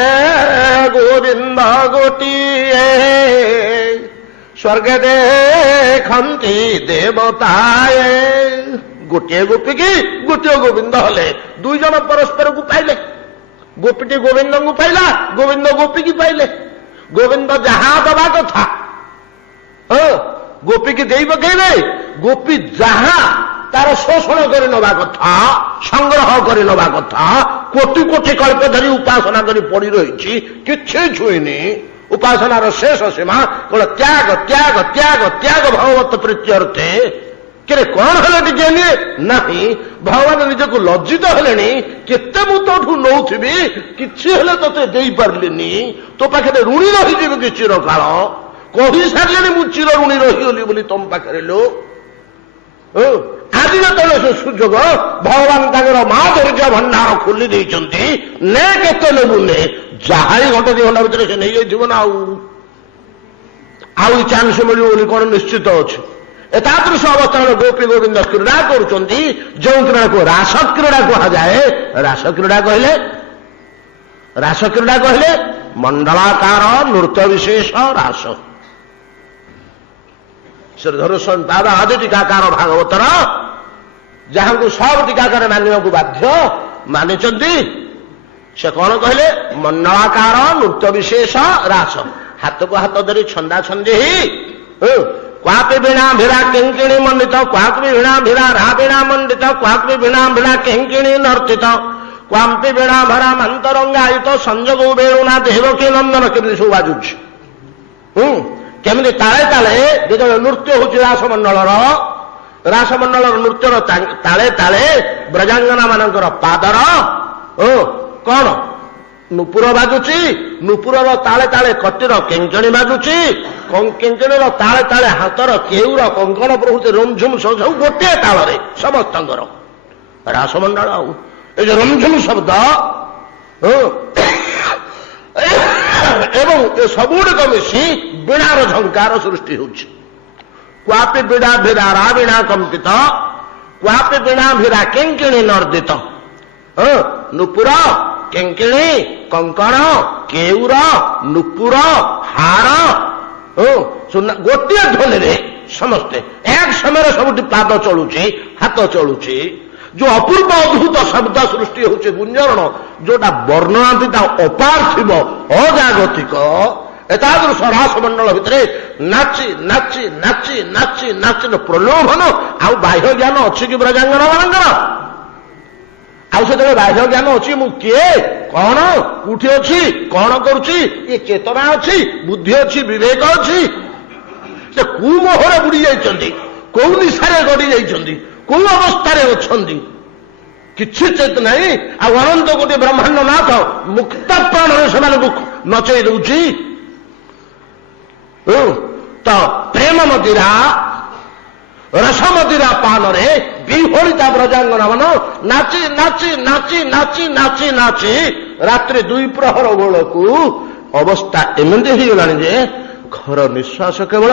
गोविंद गोटिए स्वर्ग देखती देवताए गोटे गोपी की गोटे गोविंद हले 2 जन परस्पर को पाइले गोपीटी गोविंद को पाइला गोविंद गोपी की पाइले गोविंद जहां दबा कथा गोपी की दे पकड़े गोपी जहां तार शोषण कर नवा कथा संग्रह कर नवा कथा कोटि कोटि कल्प धरी उपासना कर पड़ी रही किछि छुईनी उपासनार शेष सीमा कौन त्याग त्याग त्याग त्याग भगवत प्रीत्यर्थे कि कौन है टे नहीं भगवान निजक लज्जित हेले केते मु तोठू नौथि किसी हेले तोते दे पार्लिनी तो पाखे ऋणी रही कि चिरकाल कही सारे मु चिर ऋणी रहीगली बोली तुम पाखे लो आज जो सुजोग भगवान माधुर्य भंडार खोली देते ने केते नेबू ने जहाँ 1-2 घंटा भितर से नहीं जाइए ना आउ चांस मिलू बोली कौन निश्चित अच्छे एतादृश अवस्था गोपी गोविंद क्रीड़ा करुँच जो क्रीड़ा को रास क्रीड़ा कहुए रास क्रीड़ा कहले मंडलाकार नृत्य विशेष रास श्रीधर स्वामी पाद आदि टीकाकार भागवतर जहां को सब टीकाकार मानने को बाध्य मानी से कौन कहले मंडलाकार नृत्य विशेष रास हाथ को हाथ धरी छंदा छंदी क्वापि वीणा भिड़ा किंकिणी मंडित क्वापि वीणा भिड़ा रा वीणा मंडित क्वापि वीणा भिड़ा किंकिणी नर्तित क्वापि वीणा भरा मंतरंगायित संजोग वेणुना देवकी नंदन केमती सब बाजुच केमती ताले ताले जो नृत्य हूँ रासमंडल नृत्यर ताले ताले ब्रजांगना मानकर पादर कौन नुपुर बाजुची नुपुर ताले ताले कटीर केंकणी बाजुची केंकणीर ताले ताले हाथर केउर कंकण प्रभृति रमझुम सब गोटे ताल समस्त रासमंडल ये रमझुम शब्द एवं ये सबुड़िक मिशी वीणार झंकार सृष्टि होछि क्वापि वीणा भिरा रा वीणा कंपित क्वापि वीणा भिरा केंकिणी नर्दित नुपुर केंकिणी कंकण केउर नुपुर हार गोटे ध्वनि समस्ते एक समय सब पाद चलुची हाथ चलुची जो अपूर्व अद्भुत शब्द सृष्टि होचे गुंजरण जोटा वर्णनातीत अपार थिब अजागतिक एतादृश रास मंडल भितर नाची नाची नाची नाची नाची प्रलोभन आउ बाह्य ज्ञान अच्छी कि ब्रजांगन मानकर आउ से बाह्य ज्ञान अच्छी मु किए कौन कोठी अच्छी कौन करुच्ची ये चेतना अच्छी बुद्धि अच्छी विवेक अच्छी से कु मोहर बुड़ी जाइछन्ति कौ निशारे गड़ी जाइछन्ति कौ अवस्था अच्छी किछि चेत नहीं अनंत कोटि ब्रह्मांड नाथ मुक्त प्राण से नचई दौची तो प्रेम मदिरा रस मदिरा पान विहोलिता ब्रजांगना मान नाची नाची नाची नाची नाची नाची रात्रि 2 प्रहर बेलू अवस्था एमती होगला जे घर निश्वास केवल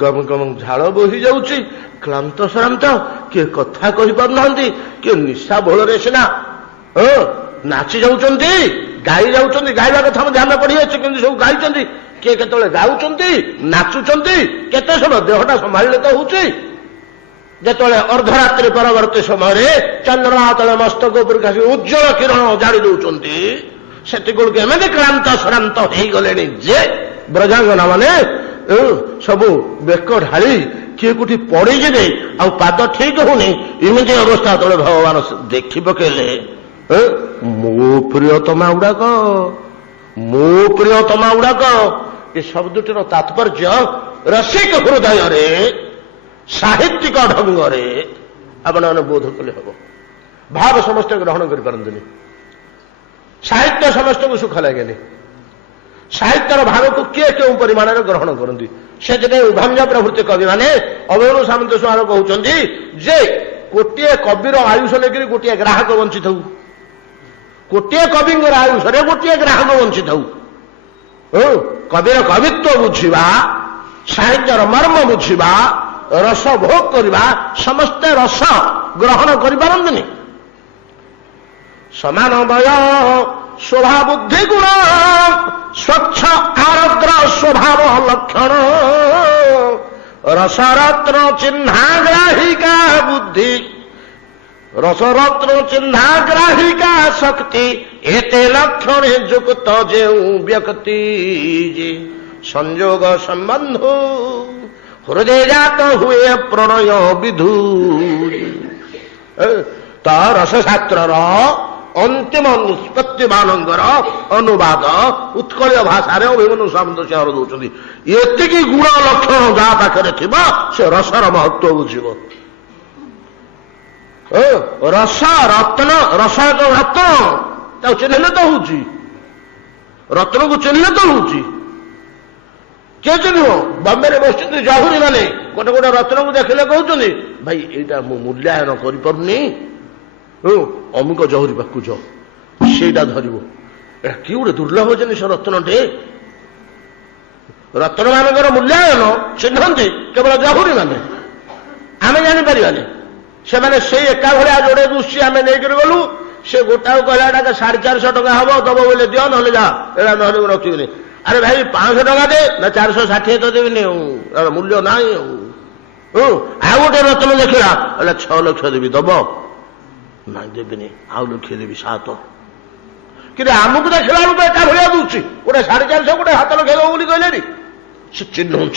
गम गम झाड़ बोही जाऊँगी क्लांत श्रांत किए कथा कही पारना किए निशा बल सीना नाची जाऊँगी गाई जाऊँगी गाइबा कथा ध्यान पड़ी अच्छे कि सब गाई किए केतले गाउंट नाचुंट केते समय देहटा संभाले तो होची जेतले अर्धरात्रि परवर्ती समय चंद्रमा तले मस्तक उपर उज्ज्वल किरण जाड़ी दौरान से एमती क्लांत श्रांत हो गले जे ब्रजांगना माने सबू बेक ढाली किए कोठी पड़ी जे पाद ठीक होनी इमती अवस्था तले भगवान देखी पकेले मो प्रियतमा गुड़ाक मो प्रियतमा गुड़ाक ये शब्दटीर तात्पर्य रसिक हृदय रे साहित्यिक ढंग रे आपण बोध कले हम भाव समस्त ग्रहण करें साहित्य समस्त को सुख लगे साहित्यर भाव को किए क्यों परिमाण ग्रहण करती से उभंज प्रभृति कवि मैंने अभयनु सामंत सुमार कहते जे गोटे कविर आयुष लेकर गोटे ग्राहक वंचित गोटे कवि आयुष गोटे ग्राहक वंचित कविर कवित्व बुझा साहित्यर मर्म बुझा रस भोग करवा समस्ते रस ग्रहण करें समान भय स्वभाव बुद्धि गुण स्वच्छ आर्द्र स्वभाव लक्षण रसरत्न चिन्हाग्राहिका बुद्धि रसरत्न चिन्हाग्राहिका शक्ति एते लक्षण युक्त जो व्यक्ति संयोग संबंध हृदय जात हुए प्रणय विधु तो रसशास्त्र अंतिम निष्पत्ति मानकर अनुवाद उत्कल भाषा अभिमन्यु सामंत सिंह दौरान ये गुण लक्षण जहाँ पाखे थी से रसर महत्व बुझे रस रत्न रस एक रत्न चिन्हले तो हूँ रत्न को चिन्हले तो हूँ किए चिन्ह बम्बे में बस जहुरी मैंने गोटे गोटे रत्न को देखले कहते भाई यहाँ मूल्यांकन करें अमुक जहुरी पाखु जाटा धर कि गोटे दुर्लभ जिनिस रत्न टे रत्न मानकर मूल्यांकन चिन्हती केवल जहुरी मैंने आम जापर से मैंने से एका भाया जोड़े दुष्टी आम नहीं गलु से गोटा कहला 450 टका हम दब बोले दियो ना जा एड़ा ना रखी अरे भाई 500 टका दे ना 460 तो देवी मूल्य ना आउ गोटे रत्न देखला 6 लक्ष देवी दब ना देवी आउ लक्ष देवी 7 कि आमको देखला एका भाया दूसरी गोटे 450 गोटे 7 लक्ष दब बोली कहले से चिन्ह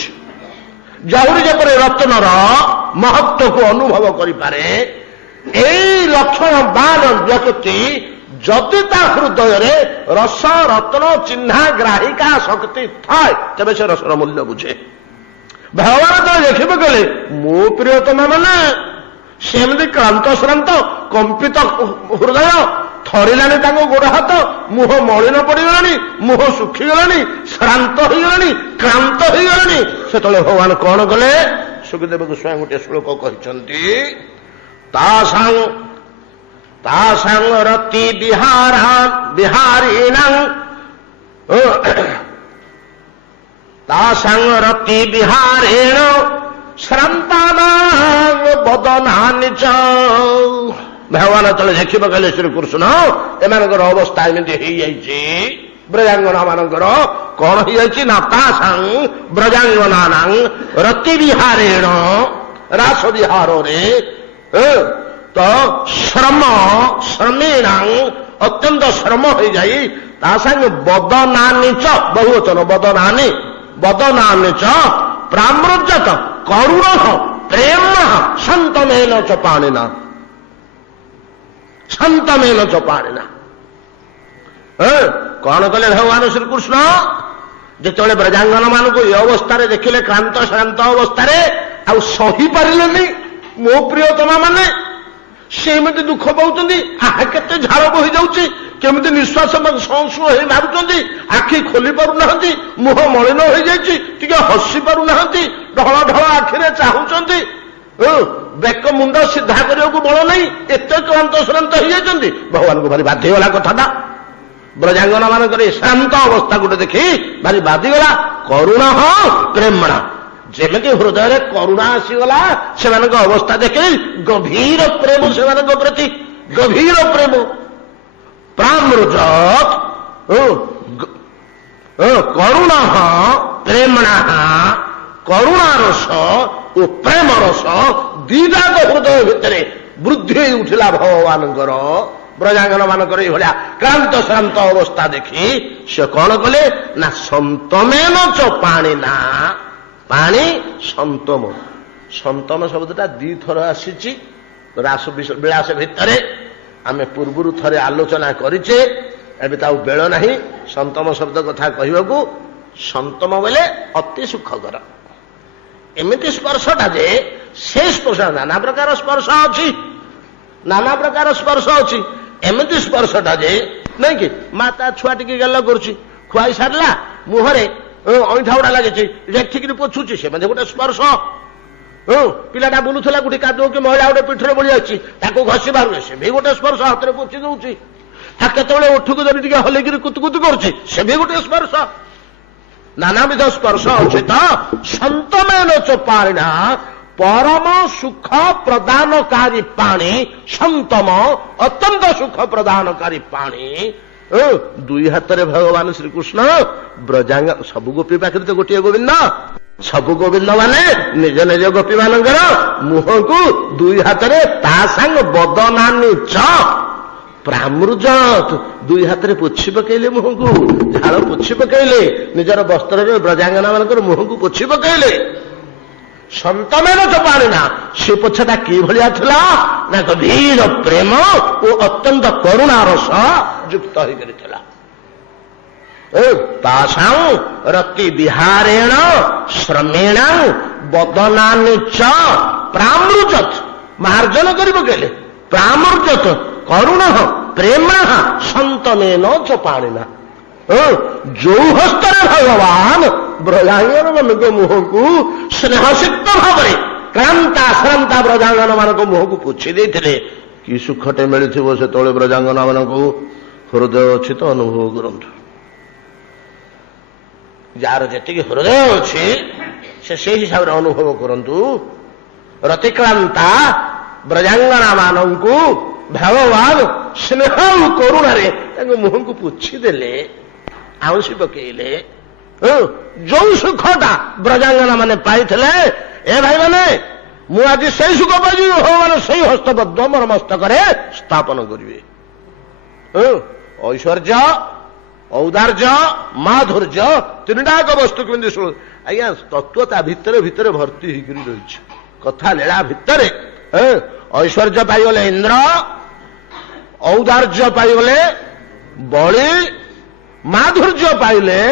जहुरी जपर रत्नर महत्व को अनुभव करें लक्षण बान व्यक्ति जदि हृदय रस रत्न चिन्हा ग्राहिका शक्ति थाए तेरे से रसर मूल्य बुझे भगवान तो देखिए कहले मो प्रियतमा मैंने सेमती क्लांत श्रांत कंपित हृदय थरिलानी गोड़ हाथ मुह मलिन पड़गलानी मुह सुखीगलानी श्रांत होगलानी क्लांत होगलानी से भगवान कौन कले सुखदेव गोस्वामी गोटे श्लोक कहते तासांग रति विहारीण तासांग रति विहारेण श्रांतानां बदनानि च भगवान तले देखिब कहले श्री कृष्ण एमानकर अवस्था एमती हो जाइए ब्रजांगना मानकर कौन हो जाइए ना तासां ब्रजांगना रति विहारेण रास विहार तो श्रम श्रमेणां अत्यंत श्रम हो जाए ता संग बदनानि च बहुवचन बदनानि च प्रामृजत करुण प्रेम संतमेन च पाणिना कौन कले भगवान श्रीकृष्ण जिते ब्रजांगन मान को ये अवस्था देखिले क्रांत श्रांत अवस्था आउ सही पारे मो प्रियतमा माने सेमती दुख पाँच आहा केते झाड़ बोही जाऊँगी केमिति निश्वास संशु हो मारुंच आखि खोली पारना मुह मलिन हो जाए हसी पारना ढल ढल आखिरे चाहूंट बेक मुंड सीधा करने को बल नहीं एत क्लांत श्रांत हो जाती भगवान को भारी बाधिगला कथाटा ब्रजांगना मानक शांत अवस्था गोटे देखी भारी बाधिगला करुण प्रेमणा जेमती हृदय करुणा आसीगला से अवस्था देखी गभीर प्रेम से प्रति गभीर प्रेम प्रामृजत करुण प्रेमणा करुणा रस और प्रेम रस दीदाक हृदय भितर वृद्धि उठिला भगवान ब्रजांगन मानकर भाया क्रांत श्रांत अवस्था देखी से कौन कले ना संतमेन च पाणी ना पाणी संतम संतम शब्दटा दी थर आसी रास विलास भितर आमे पूर्वर थरे आलोचना करिचे एबे ताऊ बेल नहीं संतम शब्द कथा कहवाकू संतम बोले अति सुखकर एमती स्पर्शटा जे से स्पर्श नाना प्रकार स्पर्श अच्छी नाना प्रकार स्पर्श अच्छी एमती स्पर्शटा जे नहीं कि माता छुआ टी गल करुच्ची खुआई सारा मुहरे अंठा गुड़ा लगे रेखिक पोछुची से गोटे स्पर्श पिलाटा बुलूला गोटे कादू कि महिला गोटे पीठरे बड़ी अच्छी घसी बाहर से भी गोटे स्पर्श हाथ में पोछि दौची केतवे उठू जब टे हल्कि कुतकुत करुच्ची से भी गोटे स्पर्श नानाविध स्पर्श अच्छे तो संतमेन च पाणिना परम सुख प्रदानकारी पाणी संतम अत्यंत सुख प्रदानकारी पाणी दुई हाथ रे भगवान श्रीकृष्ण ब्रजांग सबु गोपी पाखे तो गोटे गोविंद सबु गोविंद माने निज निज गोपी मानकर मुह को दुई हाथ रे ता संग बदनानि च प्रामृजत दुई हाथ रे पोछि पकेले मुह को झाड़ पोछि पकेले निजर वस्त्र ब्रजांगना मानकर मुह को पोछि पकेले संतमेन च पाणिना से पोछाटा कि भलिया थिला ना गभीर प्रेम और अत्यंत करुणा रस युक्त होता तासां रति विहारेण श्रमेण बदनानि च प्रामृजत मार्जन कर पकेले प्रामृजत करुण प्रेम संतमेन च पाणिना जो हस्तरे भगवान ब्रजांगन मान मुह को स्नेहसिक्त भाव क्रांता श्रांता ब्रजांगन मान मुह को पोछि देते कि सुखटे मिली से तले ब्रजांगना मान हृदय अच्छी तो अनुभव करंतु जार जी हृदय अच्छी से हिसाब से अनुभव करंतु रतिक्रांता ब्रजांगना मान भगवान स्नेह करुण मुह को पोछि देले आउंसी पकेले जो सुखटा ब्रजांगना माने पाइथिले ए भाई माने मु आज से सुख पाइबी भगवान से हस्तपद्म मोर मस्तक स्थापन करिवे ऐश्वर्य औदार्य माधुर्य तीनटाक वस्तु केमती शुण आज्ञा तत्वता भितर भितर भर्ती होकर रही कथा लीला भितर ऐश्वर्य पाइगले इंद्र औदार्य पाइगले बलि माधुर्य पाइले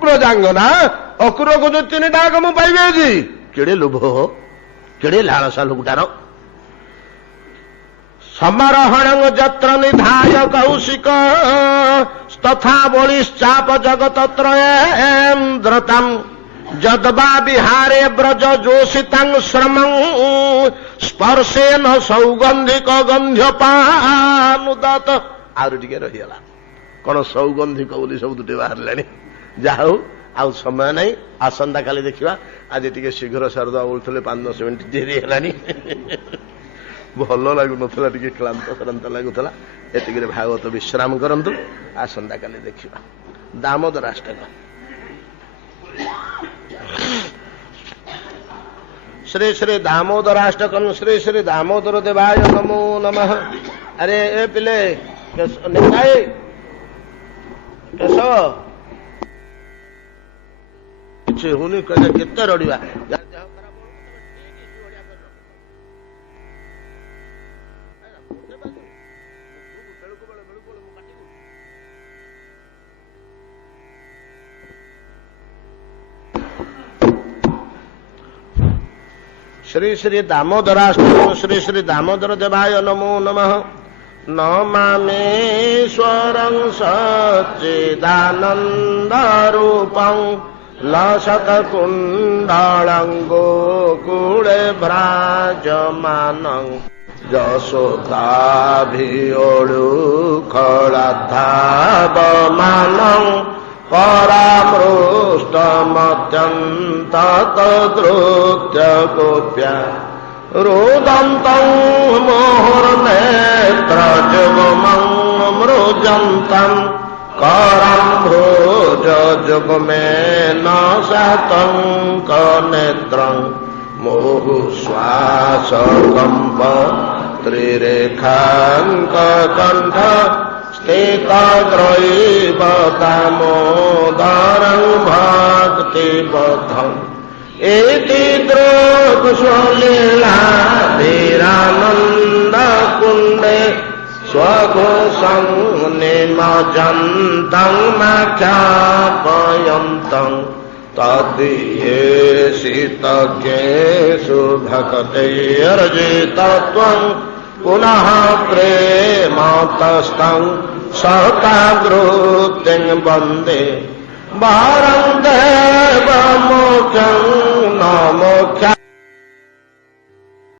ब्रजांगना अकुर को जो तीन टाक मु पाइबे जी केड़े लोभ केड़े लालसा लोकटार समारोहण जत्र निधाय कौशिक तथा बलिश्चाप जगत त्रयेन्द्रतम जदबा विहारे ब्रज जोषितं श्रमं स्पर्शेन सौगंधिक गंध्यपानुदत आउर टिके रहीगला कौन सौगंधिक बोली सब दुटे बाहर जाऊ आउ समय नहीं आसंता काली देखा आज टी शीघ्र सारदा बोलते 5-10 मिनिट डेरी है भल लगुन टे क्लांत श्रांत लगुला एति भागवत विश्राम करंतु आसंता काली देखा दामोदर अष्टक श्री श्री दामोदराष्टकम श्री श्री दामोदर देवाय नमो नमः। अरे ए पिले निकाय केशव କିଛି ହଉନି କହିଲେ କେତେ ରଡ଼ିବା। श्री श्री दामोदराष्टकम श्री श्री दामोदर देवाय नमो नमः। नमामेश्वरं सच्चिदानन्दरूपं लसत्कुण्डलं गोकुले भ्राजमानं यशोदाभियोळुखलाधावमानं परामृष्टमत्यन्ततद्रुत्य गोप्या रोदन्तं मुहुर्नेत्रजुग्मं मृजन्तं करम्भोजजुग्मेन शतङ्कनेत्रं मुहुश्वासकम्प त्रिरेखाङ्ककण्ठ स्थितग्रैव दामोदरं भक्तिबद्धम् एति द्रोगुषलीलाभिरानन्दकुण्डे स्वघोषं निमज्जन्तं माख्यापयन्तं तद्विहेषितज्ञेषु भक्तैरर्जितत्वं पुनः प्रेमतस्तं सतावृत्तिं वन्दे वरं देवमोक्षं न मोक्ष